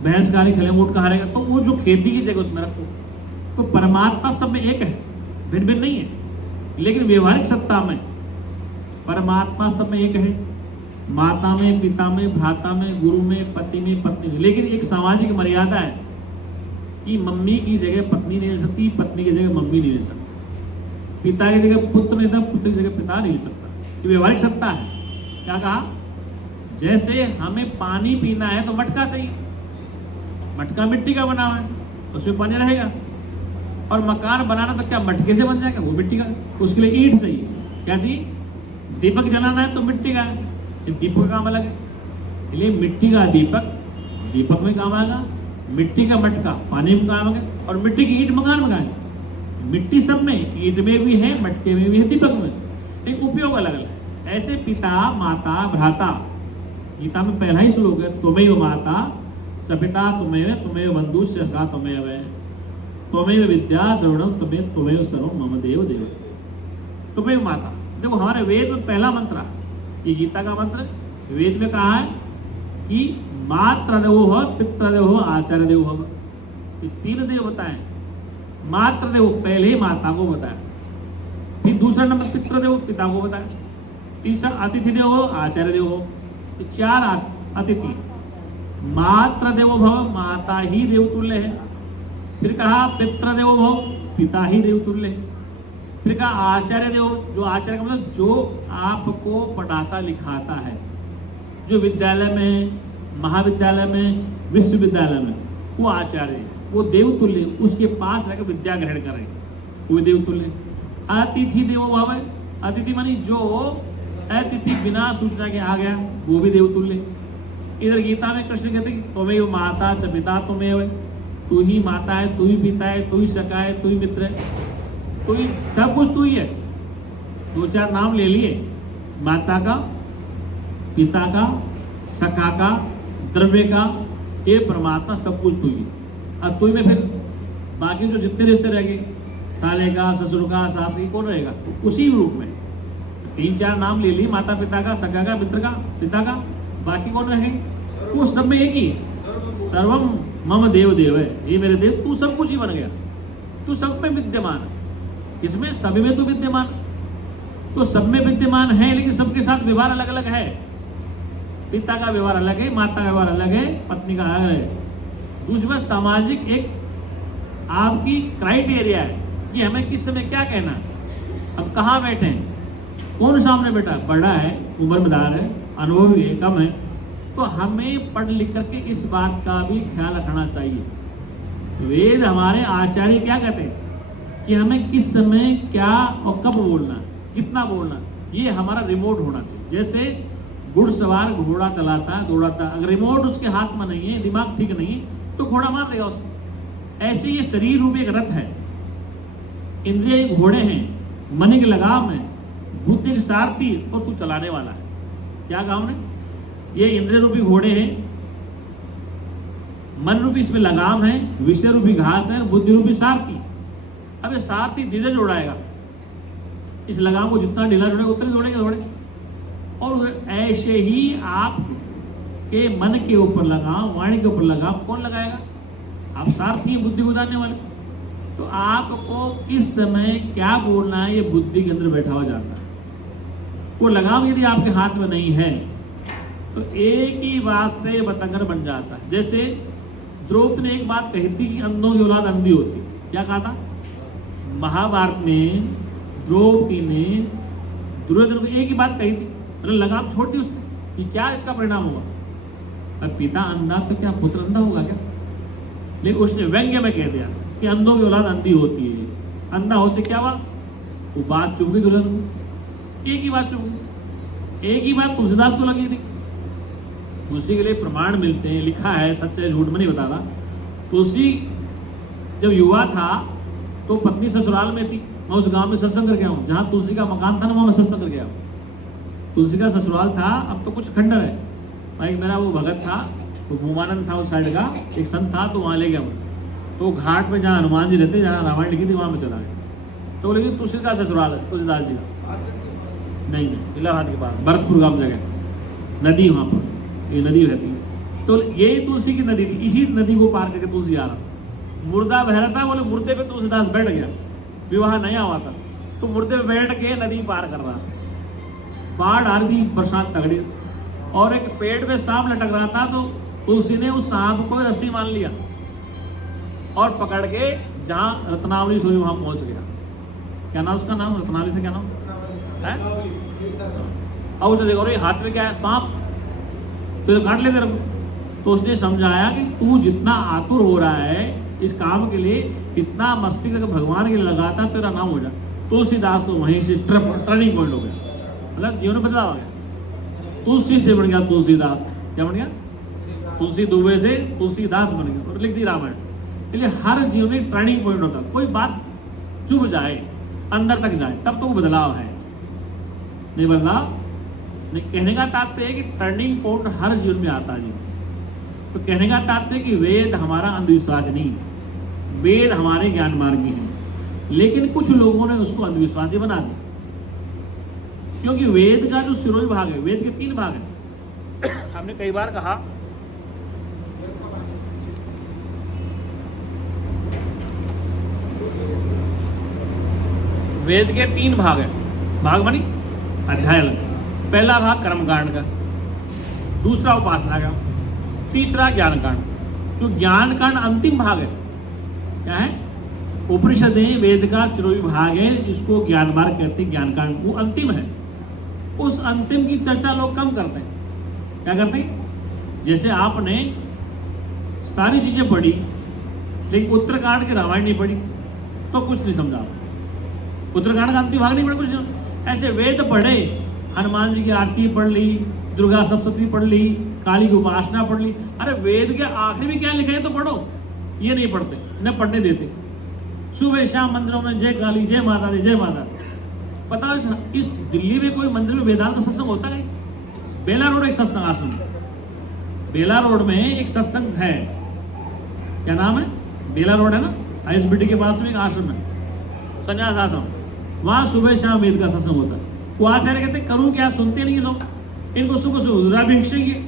भैंस कहाँ रहेगी? खलिहान। ऊँट कहाँ रहेगा? तो वो जो खेती की जगह उसमें रखो। तो परमात्मा सब में एक है, भिन्न भिन्न नहीं है। लेकिन व्यवहारिक सत्ता में परमात्मा सब में एक है। माता में, पिता में, भ्राता में, गुरु में, पति में, पत्नी में। लेकिन एक सामाजिक मर्यादा है कि मम्मी की जगह पत्नी नहीं ले सकती, पत्नी की जगह मम्मी नहीं ले सकती, पिता की जगह पुत्र नहीं, पुत्र की जगह पिता नहीं ले सकता। ये व्यवहारिक सत्ता है। क्या कहा? जैसे हमें पानी पीना है तो मटका चाहिए, मटका मिट्टी का बना हुआ है, उसमें पानी रहेगा। और मकान बनाना तो क्या मटके से बन जाएगा? वो मिट्टी का। उसके लिए ईंट चाहिए। क्या चाहिए? दीपक जलाना है तो मिट्टी का है, दीपक का काम अलग है। इसलिए मिट्टी का दीपक दीपक में काम आएगा, मिट्टी का मटका पानी में काम आएगा, और मिट्टी की ईंट मकान में आएगा। मिट्टी सब में, ईंट में भी है, मटके में भी है, दीपक में, लेकिन उपयोग अलग अलग है। ऐसे पिता, माता, भ्राता, गीता में पहला ही श्लोक है, त्वमेव माता च पिता त्वमेव, त्वमेव बंधु सखा त्वमेव, त्वमेव विद्या द्रविणम त्वमेव सर्वम मम देव देव। त्वमेव माता। देखो हमारे वेद में पहला मंत्र है, ये गीता का मंत्र। वेद में कहा है कि मातृदेवो भव, पितृदेवो भव, आचार्य देवो भव। ये तीन देव बताएं। मातृदेव पहले ही माता को बताया, फिर दूसरा नंबर पितृदेव पिता को बताया, तीसरा अतिथि देव हो, आचार्य देव हो। तो चार अतिथि। मातृदेवो भव, माता ही देवतुल्य है। फिर कहा पितृदेवो भव, पिता ही देवतुल्य है। फिर कहा आचार्य देव, जो आचार्य का मतलब जो आपको पढ़ाता लिखाता है, जो विद्यालय में, महाविद्यालय में, विश्वविद्यालय में, वो आचार्य है, वो देवतुल्य, उसके पास रहकर विद्या ग्रहण करें, वो देवतुल्य। अतिथि देवो भव, अतिथि मानी जो अतिथि बिना सूचना के आ गया, वो भी देवतुल्य। इधर गीता में कृष्ण कहते हैं त्वमेव माता च पिता त्वमेव, तू ही माता है, तू ही पिता है, तू ही सखा है, तू ही मित्र है, तू ही सब कुछ तू ही है। दो चार नाम ले लिए, माता का, पिता का, सखा का, द्रव्य का, ये परमात्मा सब कुछ तू ही। अब तू ही में फिर बाकी जो जितने रिश्ते रहेंगे, साले का, ससुर का, सास की, कौन रहेगा? उसी रूप में तीन चार नाम ले लिए, माता पिता का, सखा का, मित्र का, पिता का, बाकी कौन रहेंगे? वो सब में एक ही, सर्वम मम देव देव है, ये मेरे देव, तू सब कुछ ही बन गया, तू सब में विद्यमान है। इसमें सभी में तू विद्यमान, तो सब में विद्यमान है, लेकिन सबके साथ व्यवहार अलग अलग है। पिता का व्यवहार अलग है, माता का व्यवहार अलग है, पत्नी का अलग है। दूसरा सामाजिक एक आपकी क्राइटेरिया है कि हमें किस समय क्या कहना है। अब कहाँ बैठे हैं, कौन सामने बैठा, बड़ा है, उम्रदार है, अनुभवी है, कम है, तो हमें पढ़ लिख करके इस बात का भी ख्याल रखना चाहिए। वेद हमारे आचार्य क्या कहते हैं कि हमें किस समय क्या और कब बोलना, कितना बोलना, ये हमारा रिमोट होना चाहिए। जैसे घुड़सवार घोड़ा चलाता है, दौड़ाता है, अगर रिमोट उसके हाथ में नहीं है, दिमाग ठीक नहीं है, तो घोड़ा मार देगा उसको। ऐसे ये शरीर रूप एक रथ है, इंद्रिय घोड़े हैं, मन की लगाम है, बुद्धि की सारथी, और तू चलाने वाला है। क्या कहा हमने? ये इंद्रिय रूपी घोड़े हैं, मन रूपी इसमें लगाम है, विषय रूपी घास है, बुद्धि रूपी सारथी। अब ये सारथी धीरे जोड़ाएगा, इस लगाम को जितना ढीला जोड़ेगा उतना जोड़ेगा घोड़े। और ऐसे ही आप के मन के ऊपर लगाम, वाणी के ऊपर लगाम कौन लगाएगा? आप सारथी बुद्धि गुजारने वाले। तो आपको इस समय क्या बोलना है, ये बुद्धि के अंदर बैठा हुआ जाता है। वो लगाम यदि आपके हाथ में नहीं है तो एक ही बात से बतंगर बन जाता है। जैसे द्रौपदी ने एक बात कही थी कि अंधों की औलाद अंधी होती। क्या कहा था? महाभारत में द्रौपदी ने दुर्योधन को एक ही बात कही थी, अरे लगाम छोड़ दी उसने कि क्या इसका परिणाम होगा? अब पिता अंधा तो क्या पुत्र अंधा होगा क्या? लेकिन उसने व्यंग्य में कह दिया कि अंधों की औलाद अंधी होती है। अंधा होते क्या हुआ? वो बात चुभ गई दुर्योधन को, एक ही बात चुभ गई। एक ही बात तुलसीदास को लगी थी। तुलसी के लिए प्रमाण मिलते हैं, लिखा है, सच्चा झूठ में नहीं बताता। तुलसी जब युवा था तो पत्नी ससुराल में थी, मैं उस गांव में सत्संग करके आऊँ, जहाँ तुलसी का मकान था ना, वहाँ मैं सत्संग करके आऊँ। तुलसी का ससुराल था, अब तो कुछ खंडर है। भाई मेरा वो भगत था, तो भूमानंद था उस साइड का, एक संत था, तो वहाँ ले गया मैं। तो घाट पे जहाँ हनुमान जी रहते, जहाँ रामायण लिखी थी, वहाँ पे चला गया। तो बोले कि तुलसीदास ससुराल है, तुलसीदास जी का। नहीं, इलाहाबाद के पास भरतपुर गांव जगह नदी, वहाँ पर ये नदी बहती है। तो यही तुलसी की नदी थी, इसी नदी को पार करके तुलसी आ रहा। मुर्दा बह रहा था, बोले मुर्दे पे तुलसीदास बैठ गया, विवाह नया हुआ था, तो मुर्दे पे बैठ के नदी पार कर रहा। बाढ़ आ रही थी, बरसात तगड़ी, और एक पेड़ पे सांप लटक रहा था, तो तुलसी ने उस सांप को रस्सी मान लिया और पकड़ के जहाँ रत्नावली सोई वहाँ पहुँच गया। क्या नाम उसका, नाम रत्नावली था, क्या नाम है? और उसने देखो रे हाथ में क्या है, सांप, तो काट ले तेरे को। तो उसने समझाया कि तू जितना आतुर हो रहा है इस काम के लिए, इतना मस्तिष्क भगवान के लिए लगाता, तेरा नाम हो जाए। तुलसीदास तो वहीं से टर्निंग पॉइंट हो गया, मतलब जीवन में बदलाव हो गया। तुलसी से बन गया तुलसीदास। क्या बन गया? तुलसी दुबे से तुलसीदास बन गया और लिख दी रामायण। इसलिए हर जीवन में टर्निंग पॉइंट होता है। कोई बात चुभ जाए, अंदर तक जाए, तब तो बदलाव है। नहीं बदलाव नहीं। कहने का तात्पर्य है कि टर्निंग पॉइंट हर जीवन में आता है जी। तो कहने का तात्पर्य कि वेद हमारा अंधविश्वास नहीं, वेद हमारे ज्ञान मार्गी हैं, लेकिन कुछ लोगों ने उसको अंधविश्वासी बना दिया। क्योंकि वेद का जो शिरोई भाग है, वेद के 3 भाग हैं। हमने कई बार कहा वेद के 3 भाग हैं। भाग मानी अध्याय अलग। पहला भाग कर्मकांड का, दूसरा उपासना का, तीसरा ज्ञान कांड। तो ज्ञान कांड अंतिम भाग है। क्या है? उपनिषदें वेद का शिरोई भाग है, इसको ज्ञान मार्ग कहते हैं। ज्ञान कांड वो अंतिम है। उस अंतिम की चर्चा लोग कम करते हैं। क्या करते हैं? जैसे आपने सारी चीजें पढ़ी लेकिन उत्तरकांड की रामायण नहीं पढ़ी तो कुछ नहीं समझा। उत्तरकांड का अंतिम भाग नहीं पढ़ा कुछ। ऐसे वेद पढ़े, हनुमान जी की आरती पढ़ ली, दुर्गा सप्तशती पढ़ ली, काली की उपासना पढ़ ली। अरे वेद के आखिर में क्या लिखा है तो पढ़ो। ये नहीं पढ़ते, न पढ़ने देते। सुबह शाम मंदिरों में जय काली, जय माता दी, जय माता दी। पता है इस दिल्ली में कोई मंदिर में वेदांत का सत्संग होता है? बेला रोड एक सत्संग आश्रम, बेला रोड में एक सत्संग है। क्या नाम है? बेला रोड है ना, ISBT के पास में एक आश्रम है, संन्यास आश्रम। वहां सुबह शाम वेद का सत्संग होता है। वो आचार्य कहते करूं क्या, सुनते नहीं लोग। इनको सुबह सुबह रुद्राभिषेक चाहिए।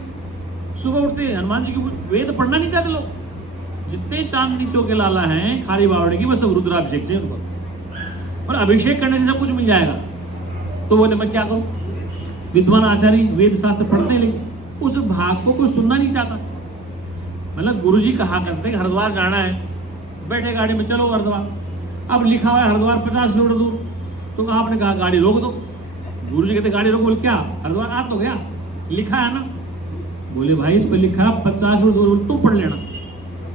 सुबह उठते हनुमान जी की वेद पढ़ना नहीं चाहते लोग। जितने चांदनी चौके लाला हैं खारी बावड़े की, बस सब रुद्राभिषेक चाहिए उनको। और अभिषेक करने से सब कुछ मिल जाएगा। तो बोले मैं क्या करूं? विद्वान आचार्य वेद शास्त्र पढ़ते हैं लेकिन उस भाग को कोई सुनना नहीं चाहता। मतलब गुरुजी कहा करते हैं हरिद्वार जाना है, बैठे गाड़ी में चलो हरिद्वार। अब लिखा हुआ है हरिद्वार 50 किलोमीटर दूर, तो आपने कहा गाड़ी रोक दो। गुरुजी कहते गाड़ी रोक, बोले क्या हरिद्वार आ तो गया, लिखा है ना। बोले भाई इस पर लिखा 50 किलोमीटर दूर, तुम पढ़ लेना।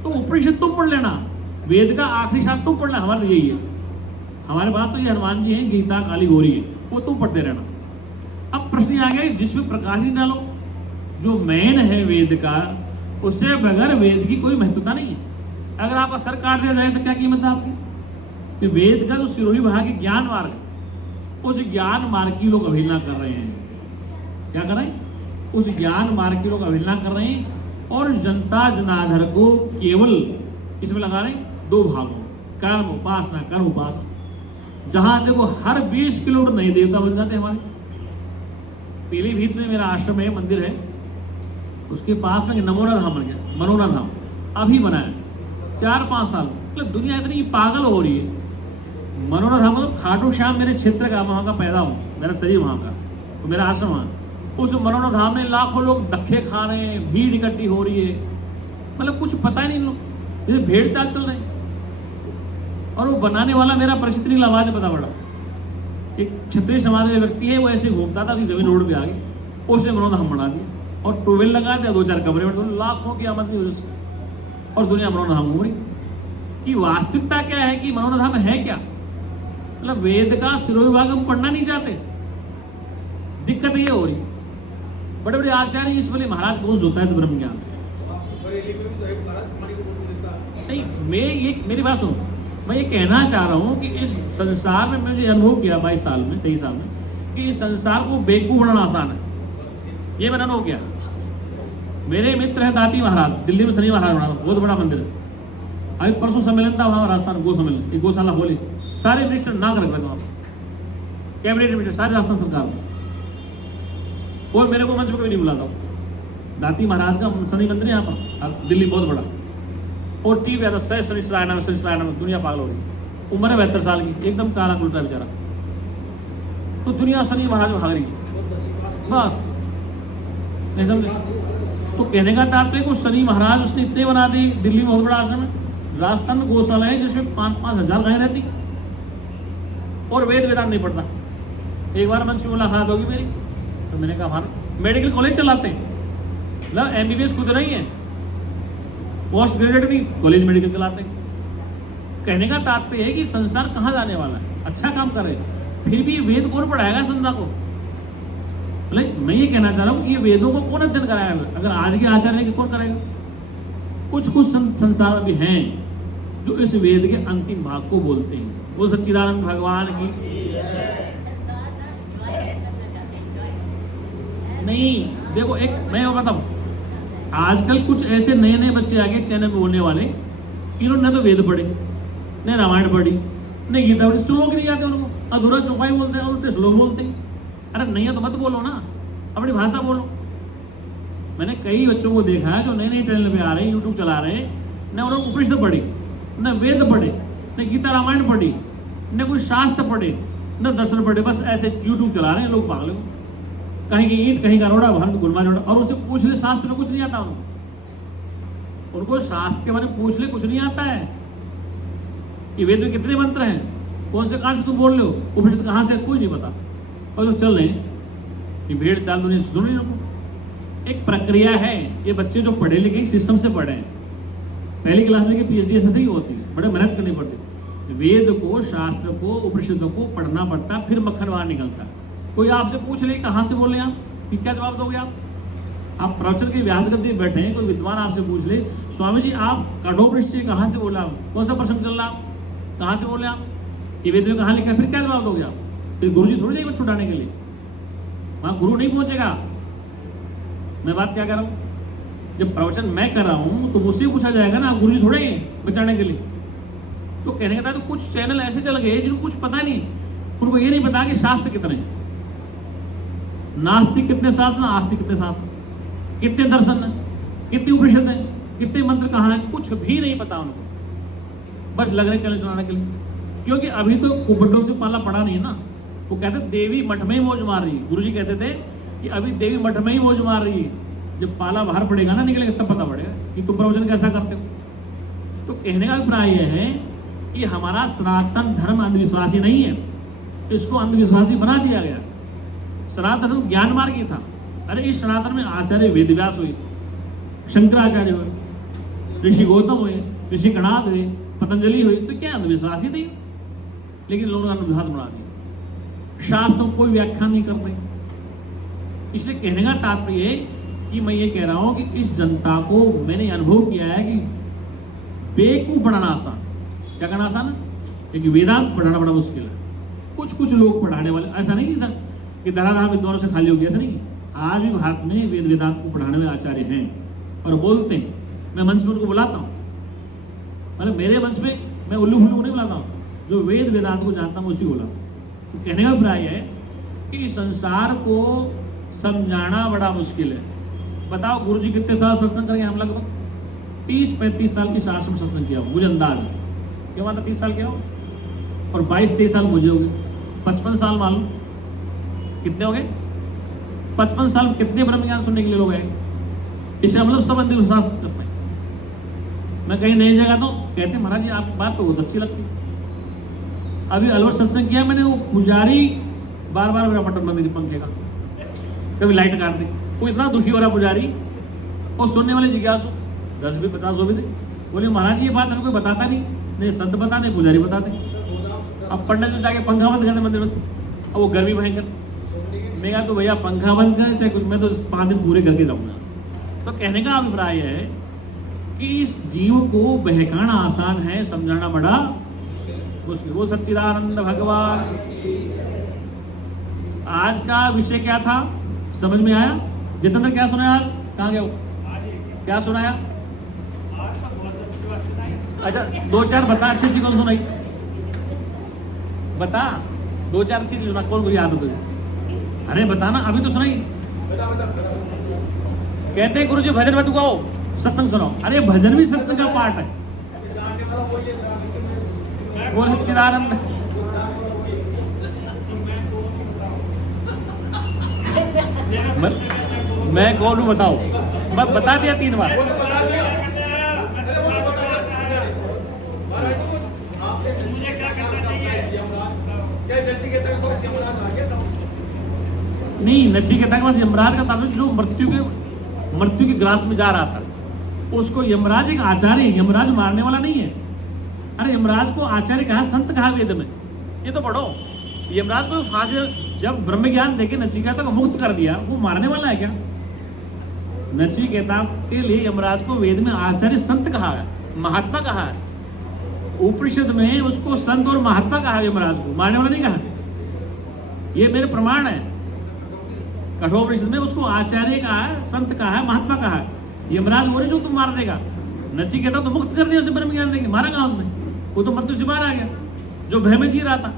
तो उपनिषद तुम पढ़ लेना, वेद का आखिरी शास्त्र तुम पढ़ना। हमारा यही है, हमारे पास तो ये हनुमान जी हैं, गीता काली गौरी है, वो तुम पढ़ते रहना। अब प्रश्न आ गया जिसमें प्रकाश नहीं डालो, जो मेन है वेद का, उससे बगैर वेद की कोई महत्वता नहीं है। अगर आपका सर काट दिया जाए तो क्या कीमत है आपकी? कि वेद का जो सिरोही भाग है ज्ञान मार्ग, उस ज्ञान मार्ग की लोग अवहेलना कर रहे हैं। क्या कर रहे हैं? उस ज्ञान मार्ग की लोग अवहेलना कर रहे हैं और जनता जनार्दन को केवल इसमें लगा रहे हैं 2 भागों, कर्म उपासना, कर्म उपासना। जहां देखो हर 20 किलोमीटर नए देवता बन जाते हैं हमारे। पीलीभीत में मेरा आश्रम है, मंदिर है, उसके पास में नमोना धाम बन गया, मनोना धाम अभी बनाया 4-5 साल। मतलब दुनिया इतनी पागल हो रही है। मनोना धाम मतलब खाटू श्याम मेरे क्षेत्र का, वहाँ का पैदा हूँ, मेरा शरीर वहाँ का, तो मेरा आश्रम वहाँ। उस मनोना धाम में लाखों लोग धक्के खा रहे हैं, भीड़ इकट्ठी हो रही है, मतलब कुछ पता ही नहीं लोग, जैसे भेड़ चाल चल रहे हैं। और वो बनाने वाला मेरा परिचित नहीं, आवाज पता पड़ा, एक क्षत्रिय समाज का व्यक्ति है, वो ऐसे घूमता था, उसकी जमीन रोड पे आ गई, उसने मनोना धाम बना दिया और टूवेल लगा दिया, 2-4 कमरे में, तो लाखों की आमदनी हुई उसकी, और दुनिया मनोना धाम घूम रही। कि वास्तविकता क्या है कि मनोना धाम है क्या? मतलब वेद का सिरोही भाग हम पढ़ना नहीं चाहते। दिक्कत ये हो रही, बड़े बड़े आचार्य इस बोले महाराज कौन होता है इस ब्रह्म ज्ञान नहीं। मैं ये मेरी बात सुनो, मैं ये कहना चाह रहा हूँ कि इस संसार में मैंने अनुभव किया 22 साल में, 23 साल में, कि इस संसार को बेवकूफ बनाना आसान है। ये मैंने अनुभव किया। मेरे मित्र है दाती महाराज, दिल्ली में शनि महाराज बना, बहुत बड़ा मंदिर है। अभी परसों सम्मेलन था वहाँ राजस्थान, गो सम्मेलन, एक गौशाला बोले, सारे मिनिस्टर नाक रख रहे वहाँ, कैबिनेट मिनिस्टर सारे राजस्थान सरकार में, कोई मेरे को मंच पर भी नहीं बुलाता। दाती महाराज का शनि मंदिर है यहाँ पर दिल्ली, बहुत बड़ा, और टीवी आता सह शनिचरायण में दुनिया पागल हो रही। उम्र है 72 साल की, एकदम काला कुलटा बेचारा, तो दुनिया शनि महाराज भाग रही बस, नहीं समझे। तो कहने का तात्पर्य को शनि महाराज उसने इतने बना दी, दिल्ली में बहुत बड़ा आश्रम है, राजस्थान में गौशाला है जिसमें 5-5 हजार गायें रहती, और वेद वेदांत नहीं पढ़ता। एक बार मंच में मुलाकात होगी मेरी, तो मैंने कहा हमारे मेडिकल कॉलेज चलाते हैं, मतलब MBBS खुद नहीं है, पोस्ट ग्रेजुएट नहीं, कॉलेज मेडिकल चलाते हैं। कहने का तात्पर्य है कि संसार कहाँ जाने वाला है, अच्छा काम करे, फिर भी वेद कौन पढ़ाएगा संसार को? मतलब मैं ये कहना चाह रहा हूँ कि ये वेदों को कौन अध्ययन कराएगा? अगर आज के आचार्य की कौन करेगा? कुछ संसार भी हैं जो इस वेद के अंतिम भाग को बोलते हैं। वो सच्चिदानंद भगवान की नहीं, देखो एक मैं बताऊं, आजकल कुछ ऐसे नए नए बच्चे आ गए चैनल में बोलने वाले, इन्होंने न तो वेद पढ़े, न रामायण पढ़ी, न गीता पढ़ी, श्लोक नहीं आते उनको, अधूरा चौपाई बोलते हैं, उल्टे श्लोक बोलते हैं। अरे नहीं है तो मत बोलो ना, अपनी भाषा बोलो। मैंने कई बच्चों को देखा है जो नए नए चैनल पे आ रहे हैं, यूट्यूब चला रहे हैं, न उन्होंने उपनिषद पढ़ी, न वेद पढ़े, न गीता रामायण पढ़ी, न कोई शास्त्र पढ़े, न दर्शन पढ़े, बस ऐसे यूट्यूब चला रहे हैं लोग पागल। कहीं की ईंट, कहीं का रोड़ा, भरत गुलमा जोड़ा, और उससे पूछ ले शास्त्र में कुछ नहीं आता उनको शास्त्र के बारे में पूछ ले कुछ नहीं आता है कि वेद में कितने मंत्र हैं, कौन से कांड से तुम बोल रहे हो, उपनिषद कहाँ से, कोई नहीं पता। और जो चल रहे हैं कि भेड़ चाल दुनिया सुन रही लोगों, एक प्रक्रिया है। ये बच्चे जो पढ़े लिखे सिस्टम से पढ़े हैं, पहली क्लास में PhD ऐसे नहीं होती, बड़े मेहनत करनी पड़ती। वेद को, शास्त्र को, उपनिषदों को पढ़ना पड़ता, फिर मक्खन बाहर निकलता। कोई आपसे पूछ ले कहाँ से बोल रहे हैं आप, कि क्या जवाब दोगे आप प्रवचन के व्यास गद्दी बैठे हैं, कोई विद्वान आपसे पूछ ले, स्वामी जी आप कठोपनिषद कहाँ से बोला, कौन सा प्रसंग चल रहा, कहाँ से बोले आप, ये वेद में कहाँ लिखा है, फिर क्या जवाब दोगे आप? फिर गुरु जी थोड़ी जाएंगे छुटाने के लिए, वहाँ गुरु नहीं पहुंचेगा। मैं बात क्या कर रहा हूँ, जब प्रवचन मैं कर रहा हूँ तो मुझसे पूछा जाएगा ना, गुरु जी थोड़े बचाने के लिए। तो कहने का था, तो कुछ चैनल ऐसे चल गए जिनको कुछ पता नहीं, उनको ये नहीं पता कि शास्त्र कितने हैं, नास्तिक कितने शास्त्र, आस्तिक कितने शास्त्र, कितने दर्शन है, कितनी उपनिषद है, कितने मंत्र कहाँ हैं, कुछ भी नहीं पता उनको, बस लग रहे चैनल चलाने के लिए। क्योंकि अभी तो कुबड्डों से पाला पड़ा नहीं है ना। वो कहते देवी मठ में ही मौज मार रही है, गुरुजी कहते थे कि अभी देवी मठ में ही मौज मार रही है, जब पाला बाहर पड़ेगा ना, निकलेगा तब पता पड़ेगा कि तुम प्रवचन कैसा करते हो। तो कहने का अभिप्राय यह है कि हमारा सनातन धर्म अंधविश्वासी नहीं है, तो इसको अंधविश्वासी बना दिया गया। सनातन धर्म ज्ञान मार्ग ही था। अरे इस सनातन में आचार्य वेदव्यास हुए, शंकराचार्य हुए, ऋषि गौतम हुए, ऋषि कणाद हुए, पतंजलि हुए, तो क्या अंधविश्वासी थी? लेकिन लोगों ने अंधविश्वास बना दिया, शास्त्रों को कोई व्याख्यान नहीं कर रहे। इसलिए कहने का तात्पर्य है कि मैं ये कह रहा हूं कि इस जनता को मैंने अनुभव किया है कि बेवकूफ बनाना आसान, क्या करना आसान है, क्योंकि वेदांत पढ़ाना बड़ा मुश्किल है। कुछ कुछ लोग पढ़ाने वाले, ऐसा नहीं कि धराधाम विद्वानों से खाली हो गया, ऐसा नहीं। आज भी भारत में वेद वेदांत को पढ़ाने वाले आचार्य हैं और बोलते हैं। मैं मंच में उनको बुलाता हूँ, मतलब मेरे मंच में मैं उल्लू फुल्लू को नहीं बुलाता हूँ, जो वेद वेदांत को जानता हूँ उसी को बुलाता हूँ। तो कहने का अभिप्राय है कि संसार को समझाना बड़ा मुश्किल है। बताओ गुरुजी कितने साल सत्संग करेंगे? हम लगभग 30-35 साल की शास्त्र में सत्संग किया, मुझे अंदाज है। क्या बात है, 30 साल क्या हो, और 22-23 साल मुझे हो गए, 55 साल मालूम कितने हो गए, 55 साल में कितने ब्रह्म ज्ञान सुनने के लिए लोग आए। इससे हम लोग सब अंधविश्वास करते हैं। मैं कहीं नई जगह तो कहते महाराज जी आपकी बात तो बहुत अच्छी लगती। अभी अलवर सत्संग किया मैंने, वो पुजारी बार बार मेरा बटन बंद पंखे का, कभी लाइट काट दी। वो इतना दुखी हो रहा पुजारी, और सुनने वाले जिज्ञासु 10 भी 50 हो भी थे। बोले महाराज जी ये बात हमें कोई बताता नहीं संत बता नहीं, पुजारी बताते। अब पंडित में जाके पंखा बंद करते मंदिर में, अब वो गर्मी भयंकर। मैं कहा तो भैया पंखा बंद करें चाहे कुछ, मैं तो 5 दिन पूरे करके जाऊंगा। तो कहने का अभिप्राय है कि इस जीव को बहकाना आसान है, समझाना बड़ा मुश्किल। वो सच्चिदानंद भगवान। आज का विषय क्या था, समझ में आया? जितेंद्र क्या सुनाया आज? कहाँ गया वो? क्या सुनाया? अच्छा 2-4 बता, अच्छी अच्छी कौन सुनाई बता, 2-4 अच्छी अच्छी सुना, कौन को याद हो तुझे? अरे बता ना, अभी तो सुनाई। कहते हैं गुरु जी भजन मत गाओ, सत्संग सुनाओ। अरे भजन भी सत्संग का पार्ट है। बोल सच्चिदानंद। मैं कौन हूँ बताओ? मैं बता दिया 3 बार। नहीं, नचिकेता के पास यमराज का ताल्लुक जो मृत्यु के ग्रास में जा रहा था, उसको यमराज एक आचार्य है, यमराज मारने वाला नहीं है। अरे यमराज को आचार्य कहा, संत कहा वेद में, ये तो पढ़ो। यमराज को फांसी, जब ब्रह्म ज्ञान देके नचिकेता को मुक्त कर दिया, वो मारने वाला है क्या? नचिकेता के लिए यमराज को वेद में आचार्य संत कहा है, महात्मा कहा है। उपनिषद में उसको संत और महात्मा कहा है, यमराज को मारने वाला नहीं कहा। ये मेरे प्रमाण है। कठोपनिषद में उसको आचार्य कहा है, संत कहा है, महात्मा कहा है। यमराज वो नहीं जो तुम मार देगा। नचिकेता तो मुक्त कर दिया उसने ब्रह्म ज्ञान देके, मारा कहा उसने? वो तो मृत्यु से बाहर आ गया, जो भय में जी रहा था,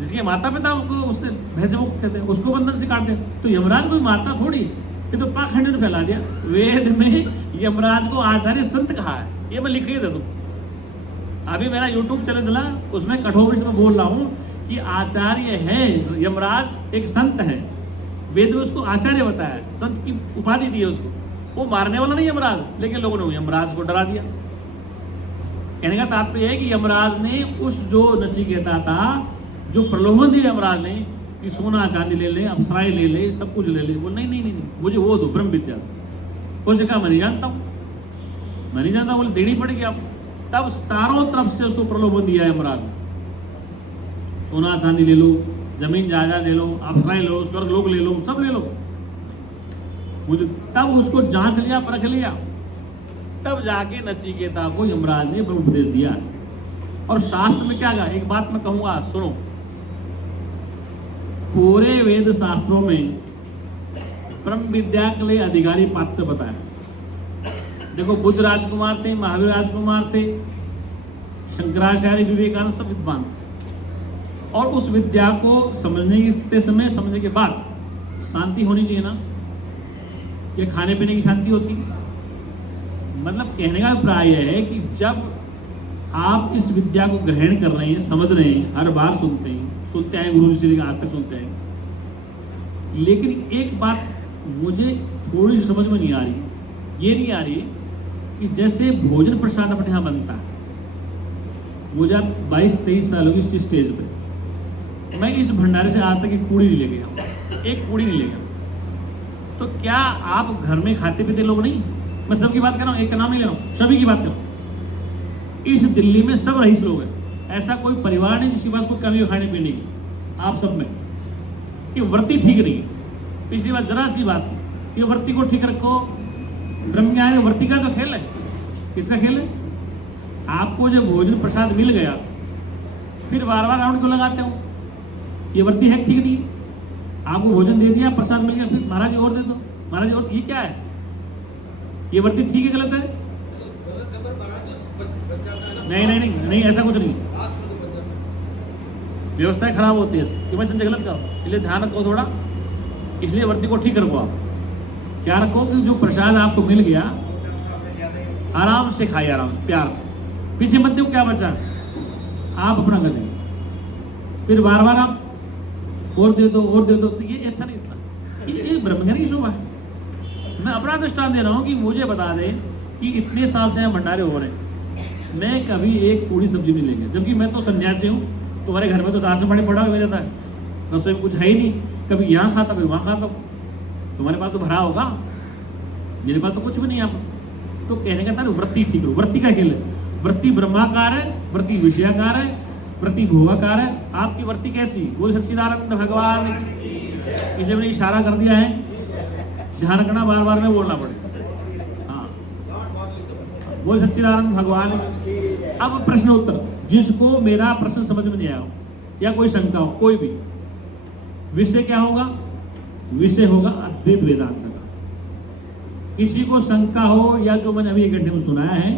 जिसके माता पिता उसने भय से मुक्त करते, उसको बंधन से काट दिया। तो यमराज कोई मारता थोड़ी, ये तो पाखंड ने फैला दिया। वेद में यमराज को आचार्य संत कहा है, ये मैं लिख ही दे दूं। अभी मेरा YouTube चैनल चला, उसमें कठोपनिषद में बोल रहा हूँ कि आचार्य है यमराज, एक संत है। वेद में उसको आचार्य बताया, संत की उपाधि दी है उसको। वो मारने वाला नहीं यमराज, लेकिन लोगों ने यमराज को डरा दिया। कहने का तात्पर्य है कि यमराज ने उस जो नचिकेता था, जो प्रलोभन दिया यमराज ने कि सोना चांदी ले ले, अप्सराएं ले ले, सब कुछ ले ले, बोल नहीं नहीं नहीं, मुझे वो दो, ब्रह्म विद्या। उसने कहा मैं नहीं जानता हूँ, मैं नहीं जानता। बोले देनी पड़ेगी आप। तब चारों तरफ से उसको प्रलोभन दिया यमराज ने, सोना चांदी ले लो, जमीन जायदाद ले लो, अप्सराएं ले लो, स्वर्ग लोक ले लो, सब ले लो मुझे। तब उसको जांच लिया, परख लिया, तब जाके नचिकेता को यमराज ने ब्रह्म उपदेश दिया। और शास्त्र में क्या कहा, एक बात मैं कहूंगा, सुनो। पूरे वेद शास्त्रों में ब्रह्म विद्या के लिए अधिकारी पात्र बताया। देखो, बुद्ध राजकुमार थे, महावीर राजकुमार थे, शंकराचार्य, विवेकानंद, सब विद्वान थे। और उस विद्या को समझने के समय, समझने के बाद शांति होनी चाहिए ना। ये खाने पीने की शांति होती, मतलब कहने का अभिप्राय है कि जब आप इस विद्या को ग्रहण कर रहे हैं, समझ रहे हैं, हर बार सुनते हैं गुरु जी से आज तक सुनते हैं, लेकिन एक बात मुझे थोड़ी समझ में नहीं आ रही, ये नहीं आ रही कि जैसे भोजन प्रसाद अपने यहाँ बनता है, मुझे 22-23 साल होगी इस स्टेज पे, मैं इस भंडारे से आज तक एक पूड़ी नहीं ले गया, एक पूड़ी नहीं ले गया। तो क्या आप घर में खाते पीते लोग नहीं? मैं सबकी बात कर रहा हूँ, एक का नाम नहीं ले रहा हूँ, सभी की बात कर रहा हूँ। इस दिल्ली में सब रईस लोग हैं, ऐसा कोई परिवार नहीं जिसके पास कोई कमी हो खाने पीने की। आप सब में ये वृत्ति ठीक नहीं है। पिछली बार जरा सी बात, ये वृत्ति को ठीक रखो। ब्रह्म ज्ञान वृत्ति का तो खेल है, किसका खेल है? आपको जब भोजन प्रसाद मिल गया, फिर बार बार राउंड क्यों लगाते हो? ये वृत्ति है ठीक नहीं। आपको भोजन दे दिया, प्रसाद मिल गया, फिर महाराज और दे दो, महाराज और, ये क्या है? ये वृत्ति ठीक है गलत है? नहीं नहीं नहीं नहीं, ऐसा कुछ नहीं। व्यवस्थाएं खराब होती है कि मैं संजय गलत करो, इसलिए ध्यान रखो थोड़ा, इसलिए वृत्ति को ठीक रखो। आप क्या रखो कि जो प्रसाद आपको मिल गया, आराम से खाइए, आराम प्यार से, पीछे मत दो, क्या बचा आप अपना कर देंगे। फिर बार बार आप और दे दो और दे दो, तो ये अच्छा नहीं था। ये ब्रह्मज्ञान की शोभा है। मैं अपना दृष्टांत दे रहा हूँ कि मुझे बता दें कि इतने साल से यहाँ भंडारे हो रहे हैं, मैं कभी एक पूरी सब्जी नहीं लेंगे, जबकि मैं तो सन्यासी हूँ। तुम्हारे घर में तो सास में बड़े पड़ा हुआ रहता है, रसोई में कुछ है ही नहीं, कभी यहाँ खाता कभी वहाँ खाता। तुम्हारे पास तो भरा होगा, मेरे पास तो कुछ भी नहीं यहाँ पर। तो कहने का था वृत्ति ठीक हो, वृत्ति का खेल है। वृत्ति ब्रह्माकार है, वृत्ति विषयाकार है, वृत्ति भोगाकार है। आपकी वृत्ति कैसी? बोल सच्चिदानंद भगवान। इसलिए मैंने इशारा कर दिया है, ध्यान रखना, बार बार में बोलना पड़ेगा। हाँ, बोल सच्चिदानंद भगवान। अब प्रश्न उत्तर, जिसको मेरा प्रश्न समझ में नहीं आया हो या कोई शंका हो, कोई भी विषय क्या होगा? विषय होगा अद्वैत वेदांत का। किसी को शंका हो या जो मैंने अभी 1 घंटे में सुनाया है,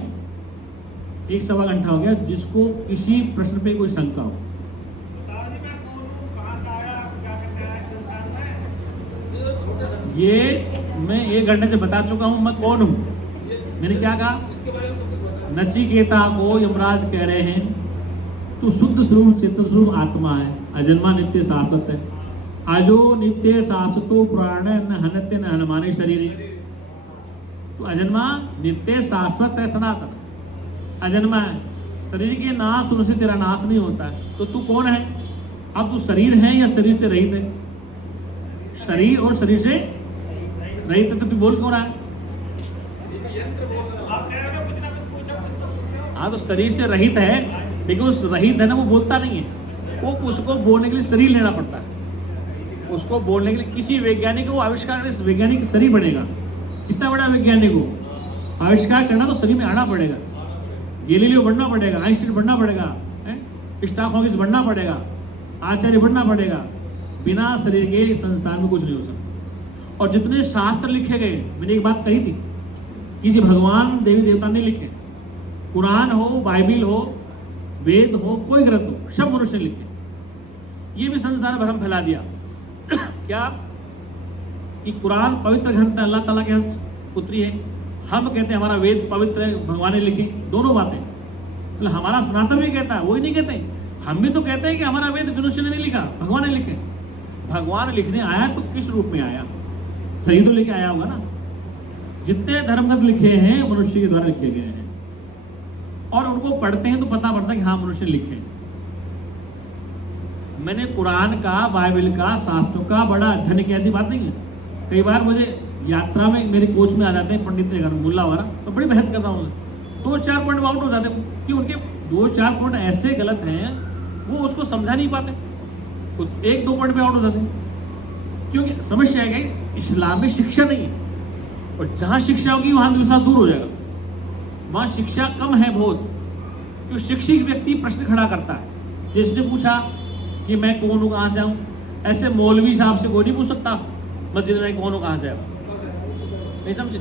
1 सवा घंटा हो गया, जिसको किसी प्रश्न पे कोई शंका हो। अवतार जी, मैं कौन हूँ, कहाँ से आया, क्या करने आया इस संसार में? ये छोटे से ये मैं 1 घंटे से बता चुका हूँ मैं कौन हूँ। मैंने क्या कहा? इसके बारे में सब कुछ बता। नचिकेता को यमराज कह रहे हैं तू शुद्ध स्वरूप चित्त स्वरूप आत्मा है, अजन्मा नित्य शाश्वत है। अजो नित्य शाश्वतो पुराण न हनत्य न हनमाने शरीर। तो अजन्मा नित्य शाश्वत है, सनातन अजन्मा है। शरीर के नाश होने से तेरा नाश नहीं होता है। तो तू कौन है? अब तू शरीर है या शरीर से रहित है? शरीर और शरीर से रहित है, तो तू बोल कौन रहा है? यंत्र बोल रहा आप कह रहे हो ना कुछ पूछो, कुछ तो पूछो। हाँ, तो शरीर से रहित है, लेकिन उस रहित है ना, वो बोलता नहीं है। वो उसको बोलने के लिए शरीर लेना पड़ता है। उसको बोलने के लिए किसी वैज्ञानिक को आविष्कार, वैज्ञानिक शरीर बनेगा। कितना बड़ा वैज्ञानिक हो, आविष्कार करना तो शरीर में आना पड़ेगा। गैलीलियो बनना पड़ेगा, आइंस्टीन बनना पड़ेगा, स्टॉक हॉकिंस बनना पड़ेगा, आचार्य बनना पड़ेगा। बिना शरीर के संसार में कुछ नहीं हो सकता। और जितने शास्त्र लिखे गए, मैंने एक बात कही थी, किसी भगवान देवी देवता ने लिखे। कुरान हो, बाइबिल हो, वेद हो, कोई ग्रंथ हो, सब मनुष्य ने लिखे। ये भी संसार भ्रम फैला दिया क्या कि कुरान पवित्र ग्रंथ अल्लाह ताला के पुत्री है। हम कहते हैं हमारा वेद पवित्र है, भगवान ने लिखे। दोनों बातें मतलब हमारा सनातन भी कहता है, वही नहीं कहते। हम भी तो कहते हैं कि हमारा वेद मनुष्य ने नहीं लिखा, भगवान ने लिखे। भगवान लिखने आया तो किस रूप में आया? सही तो लेके आया होगा ना। जितने धर्मग्रंथ लिखे हैं मनुष्य के द्वारा लिखे गए हैं, और उनको पढ़ते हैं तो पता पड़ता है कि हाँ मनुष्य लिखे। मैंने कुरान का, बाइबल का, शास्त्रों का बड़ा अध्ययन किया, ऐसी बात नहीं है। कई बार मुझे यात्रा में मेरे कोच में आ जाते हैं पंडित के घर, मुल्ला वगैरह, तो बड़ी बहस करता हूँ। 2-4 पॉइंट आउट हो जाते हैं कि उनके 2-4 पॉइंट ऐसे गलत हैं, वो उसको समझा नहीं पाते। 1-2 पॉइंट पे आउट हो जाते हैं, क्योंकि समस्या है कि इस्लाम में शिक्षा नहीं है। और जहाँ शिक्षा होगी वहाँ अंधविश्वास दूर हो जाएगा। वहाँ शिक्षा कम है बहुत, क्योंकि शिक्षित व्यक्ति प्रश्न खड़ा करता है। जिसने पूछा कि मैं कौन हूँ, कहाँ से आऊँ, ऐसे मौलवी साहब से कोई नहीं पूछ सकता मस्जिद में कौन हूँ, कहाँ से आऊँ, नहीं समझे?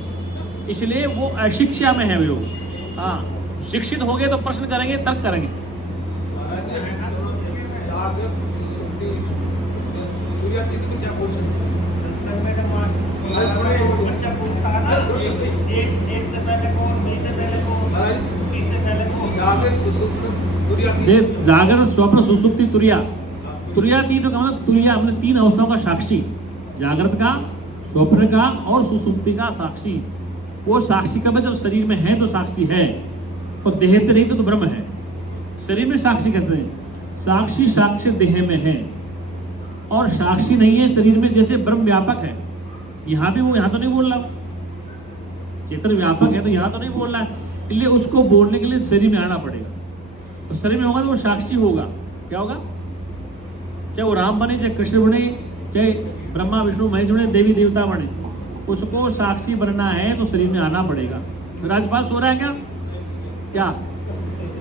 इसलिए वो अशिक्षा में है वे लोग। हाँ, शिक्षित हो गए तो प्रश्न करेंगे, तर्क करेंगे। क्या पूछ सकते? सत्संग में जब बच्चा पूछता है ना, एक से पहले कौन, बी से पहले कौन, सी से पहले कौन? जागरण, स्वप्न, सुसुप्ति, तुरिया। तुरिया तीन तो मतलब तुरिया हमने 3 अवस्थाओं का साक्षी, जागृत का, स्वप्न का और सुसुप्ति का साक्षी। वो साक्षी कब है? जब शरीर में है तो साक्षी है, और देह से नहीं तो ब्रह्म है। शरीर में साक्षी कहते हैं, साक्षी साक्षी देह में है, और साक्षी नहीं है शरीर में। जैसे ब्रह्म व्यापक है, यहाँ भी वो यहाँ तो नहीं बोल रहा, चेतन व्यापक है तो यहाँ तो नहीं बोल रहा है। इसलिए उसको बोलने के लिए शरीर में आना पड़ेगा। तो शरीर में होगा तो वो साक्षी होगा। क्या होगा? चाहे वो राम बने, चाहे कृष्ण बने, चाहे ब्रह्मा विष्णु महेश बने, देवी देवता बने, उसको साक्षी बनना है तो शरीर में आना पड़ेगा। तो राजपाल सो रहा है क्या? क्या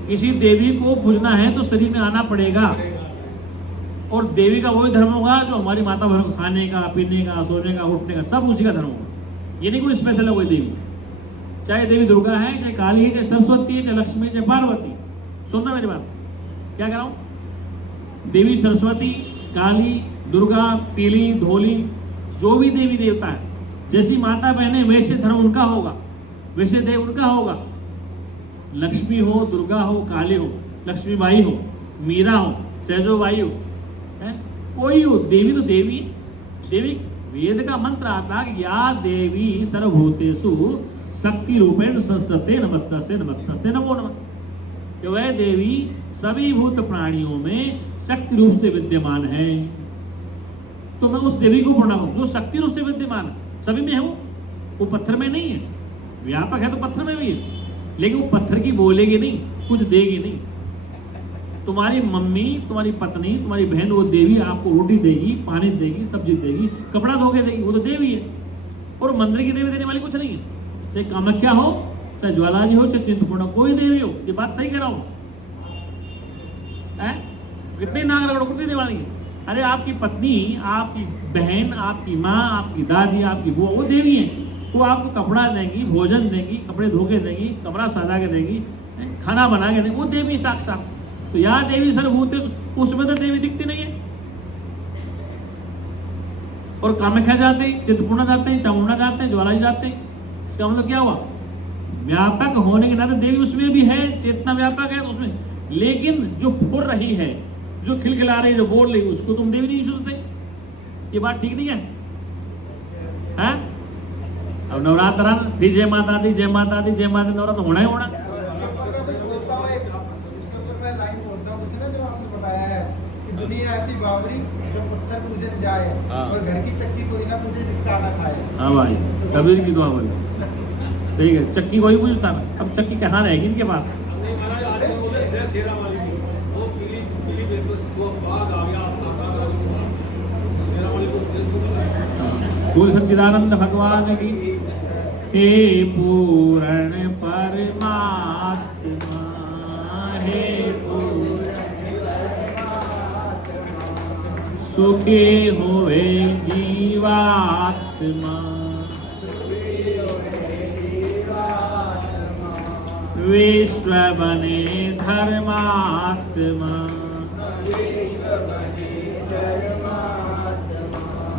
किसी देवी को पूजना है तो शरीर में आना पड़ेगा। और देवी का वही धर्म होगा जो हमारी माता बहनों को खाने का, पीने का, सोने का, उठने का, सब उसी का धर्म होगा। ये नहीं कोई स्पेशल है कोई देवी। चाहे देवी दुर्गा है, चाहे काली है, चाहे सरस्वती है, चाहे लक्ष्मी है, चाहे पार्वती। सुनना मेरी बात, क्या कह रहा हूँ? देवी सरस्वती, काली, दुर्गा, पीली, धोली, जो भी देवी देवता है, जैसी माता बहने वैसे धर्म उनका होगा, वैसे देव उनका होगा। लक्ष्मी हो, दुर्गा हो, काली हो, लक्ष्मी बाई हो, मीरा हो, सहजो बाई हो, कोई हो, देवी तो देवी है। देवी वेद का मंत्र आता है, या देवी सर्वभूतेषु शक्ति रूपेण संसते नमस्तसे नमस्तसे नमो नमः। कि वह देवी सभी भूत प्राणियों में शक्ति रूप से विद्यमान है। तो मैं उस देवी को प्रणाम करूं जो शक्ति रूप से विद्यमान है, सभी में है। वो पत्थर में नहीं है, व्यापक है तो पत्थर में भी है, लेकिन वो पत्थर की बोलेगी नहीं, कुछ देगी नहीं। तुम्हारी मम्मी, तुम्हारी पत्नी, तुम्हारी बहन, वो देवी आपको रोटी देगी, पानी देगी, सब्जी देगी, कपड़ा धोके देगी, वो तो देवी है। और मंदिर की देवी देने वाली कुछ नहीं है। चाहे कामाख्या हो, चाहे ज्वाला जी हो, चाहे चिंतपूर्ण, कोई देवी हो। ये बात सही कह रहा हूं? कितने नाग रगड़ो, कितनी देवी वाली है? अरे आपकी पत्नी, आपकी बहन, आपकी माँ, आपकी दादी, आपकी बुआ, वो देवी है। वो आपको कपड़ा देंगी, भोजन देंगी, कपड़े धो के देंगी, कमरा सजा के देंगी, खाना बना के दे, वो देवी साक्षात। तो यहाँ देवी सर्वभूते, उसमें तो देवी दिखती नहीं है। और कामाख्या जाते हैं, चित्रपूर्णा जाते हैं, चामुंडा जाते हैं, ज्वाला जी जाते हैं। इसका मतलब क्या हुआ? व्यापक होने के नाते देवी उसमें भी है, चेतना व्यापक है उसमें, लेकिन जो फुर रही है, जो खिलखिला रही है, जो बोल रही है, उसको तुम देवी नहीं सोचते। ये बात ठीक नहीं है, हैं? अब नवरात्र फिर जय माता दी, जय माता दी, जय माता दी, नवरात्र होना ही होना। दुनिया ऐसी बावरी जो पत्थर पूजन जाए और घर की चक्की कोई ना पूजे जिसका आना खाए। हाँ भाई, कबीर की दुआ बोली, सही है। चक्की कोई पूछता ना, अब चक्की कहाँ रहेगी इनके पास? नहीं महाराज, आज तो बोले जय श्री राम वाली की, वो पीली बेबस वो बाग आ गया, साकार आ गया, श्री राम वाली को दिल को बोला। बोल सच्चिदानंद भगवान की। हे पूर्ण परमात्मा, हे सुखी होवे जीवात्मा, विश्व बने धर्मात्मा,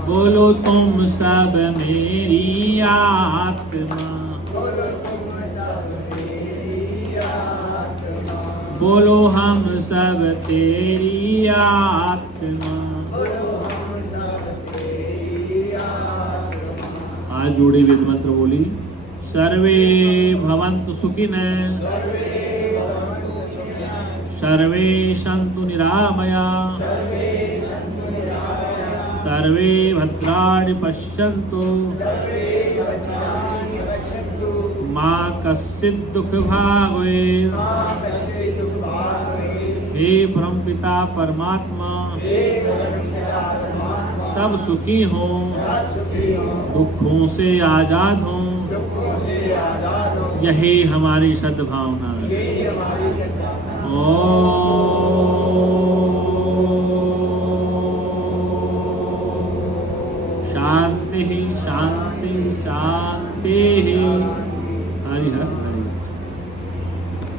बोलो तुम सब मेरी आत्मा, बोलो हम सब तेरी आत्मा। आज जोड़ी वेद मंत्र बोली, सर्वे भवन्तु सुखिनः, सर्वे सन्तु निरामया, सर्वे भद्राणि पश्यन्तु, मा कश्चित् दुःखभाग् भवेत्। हे परमपिता परमात्मा, सब सुखी हो, दुखों से आजाद हो, यही हमारी सद्भावना है। ओम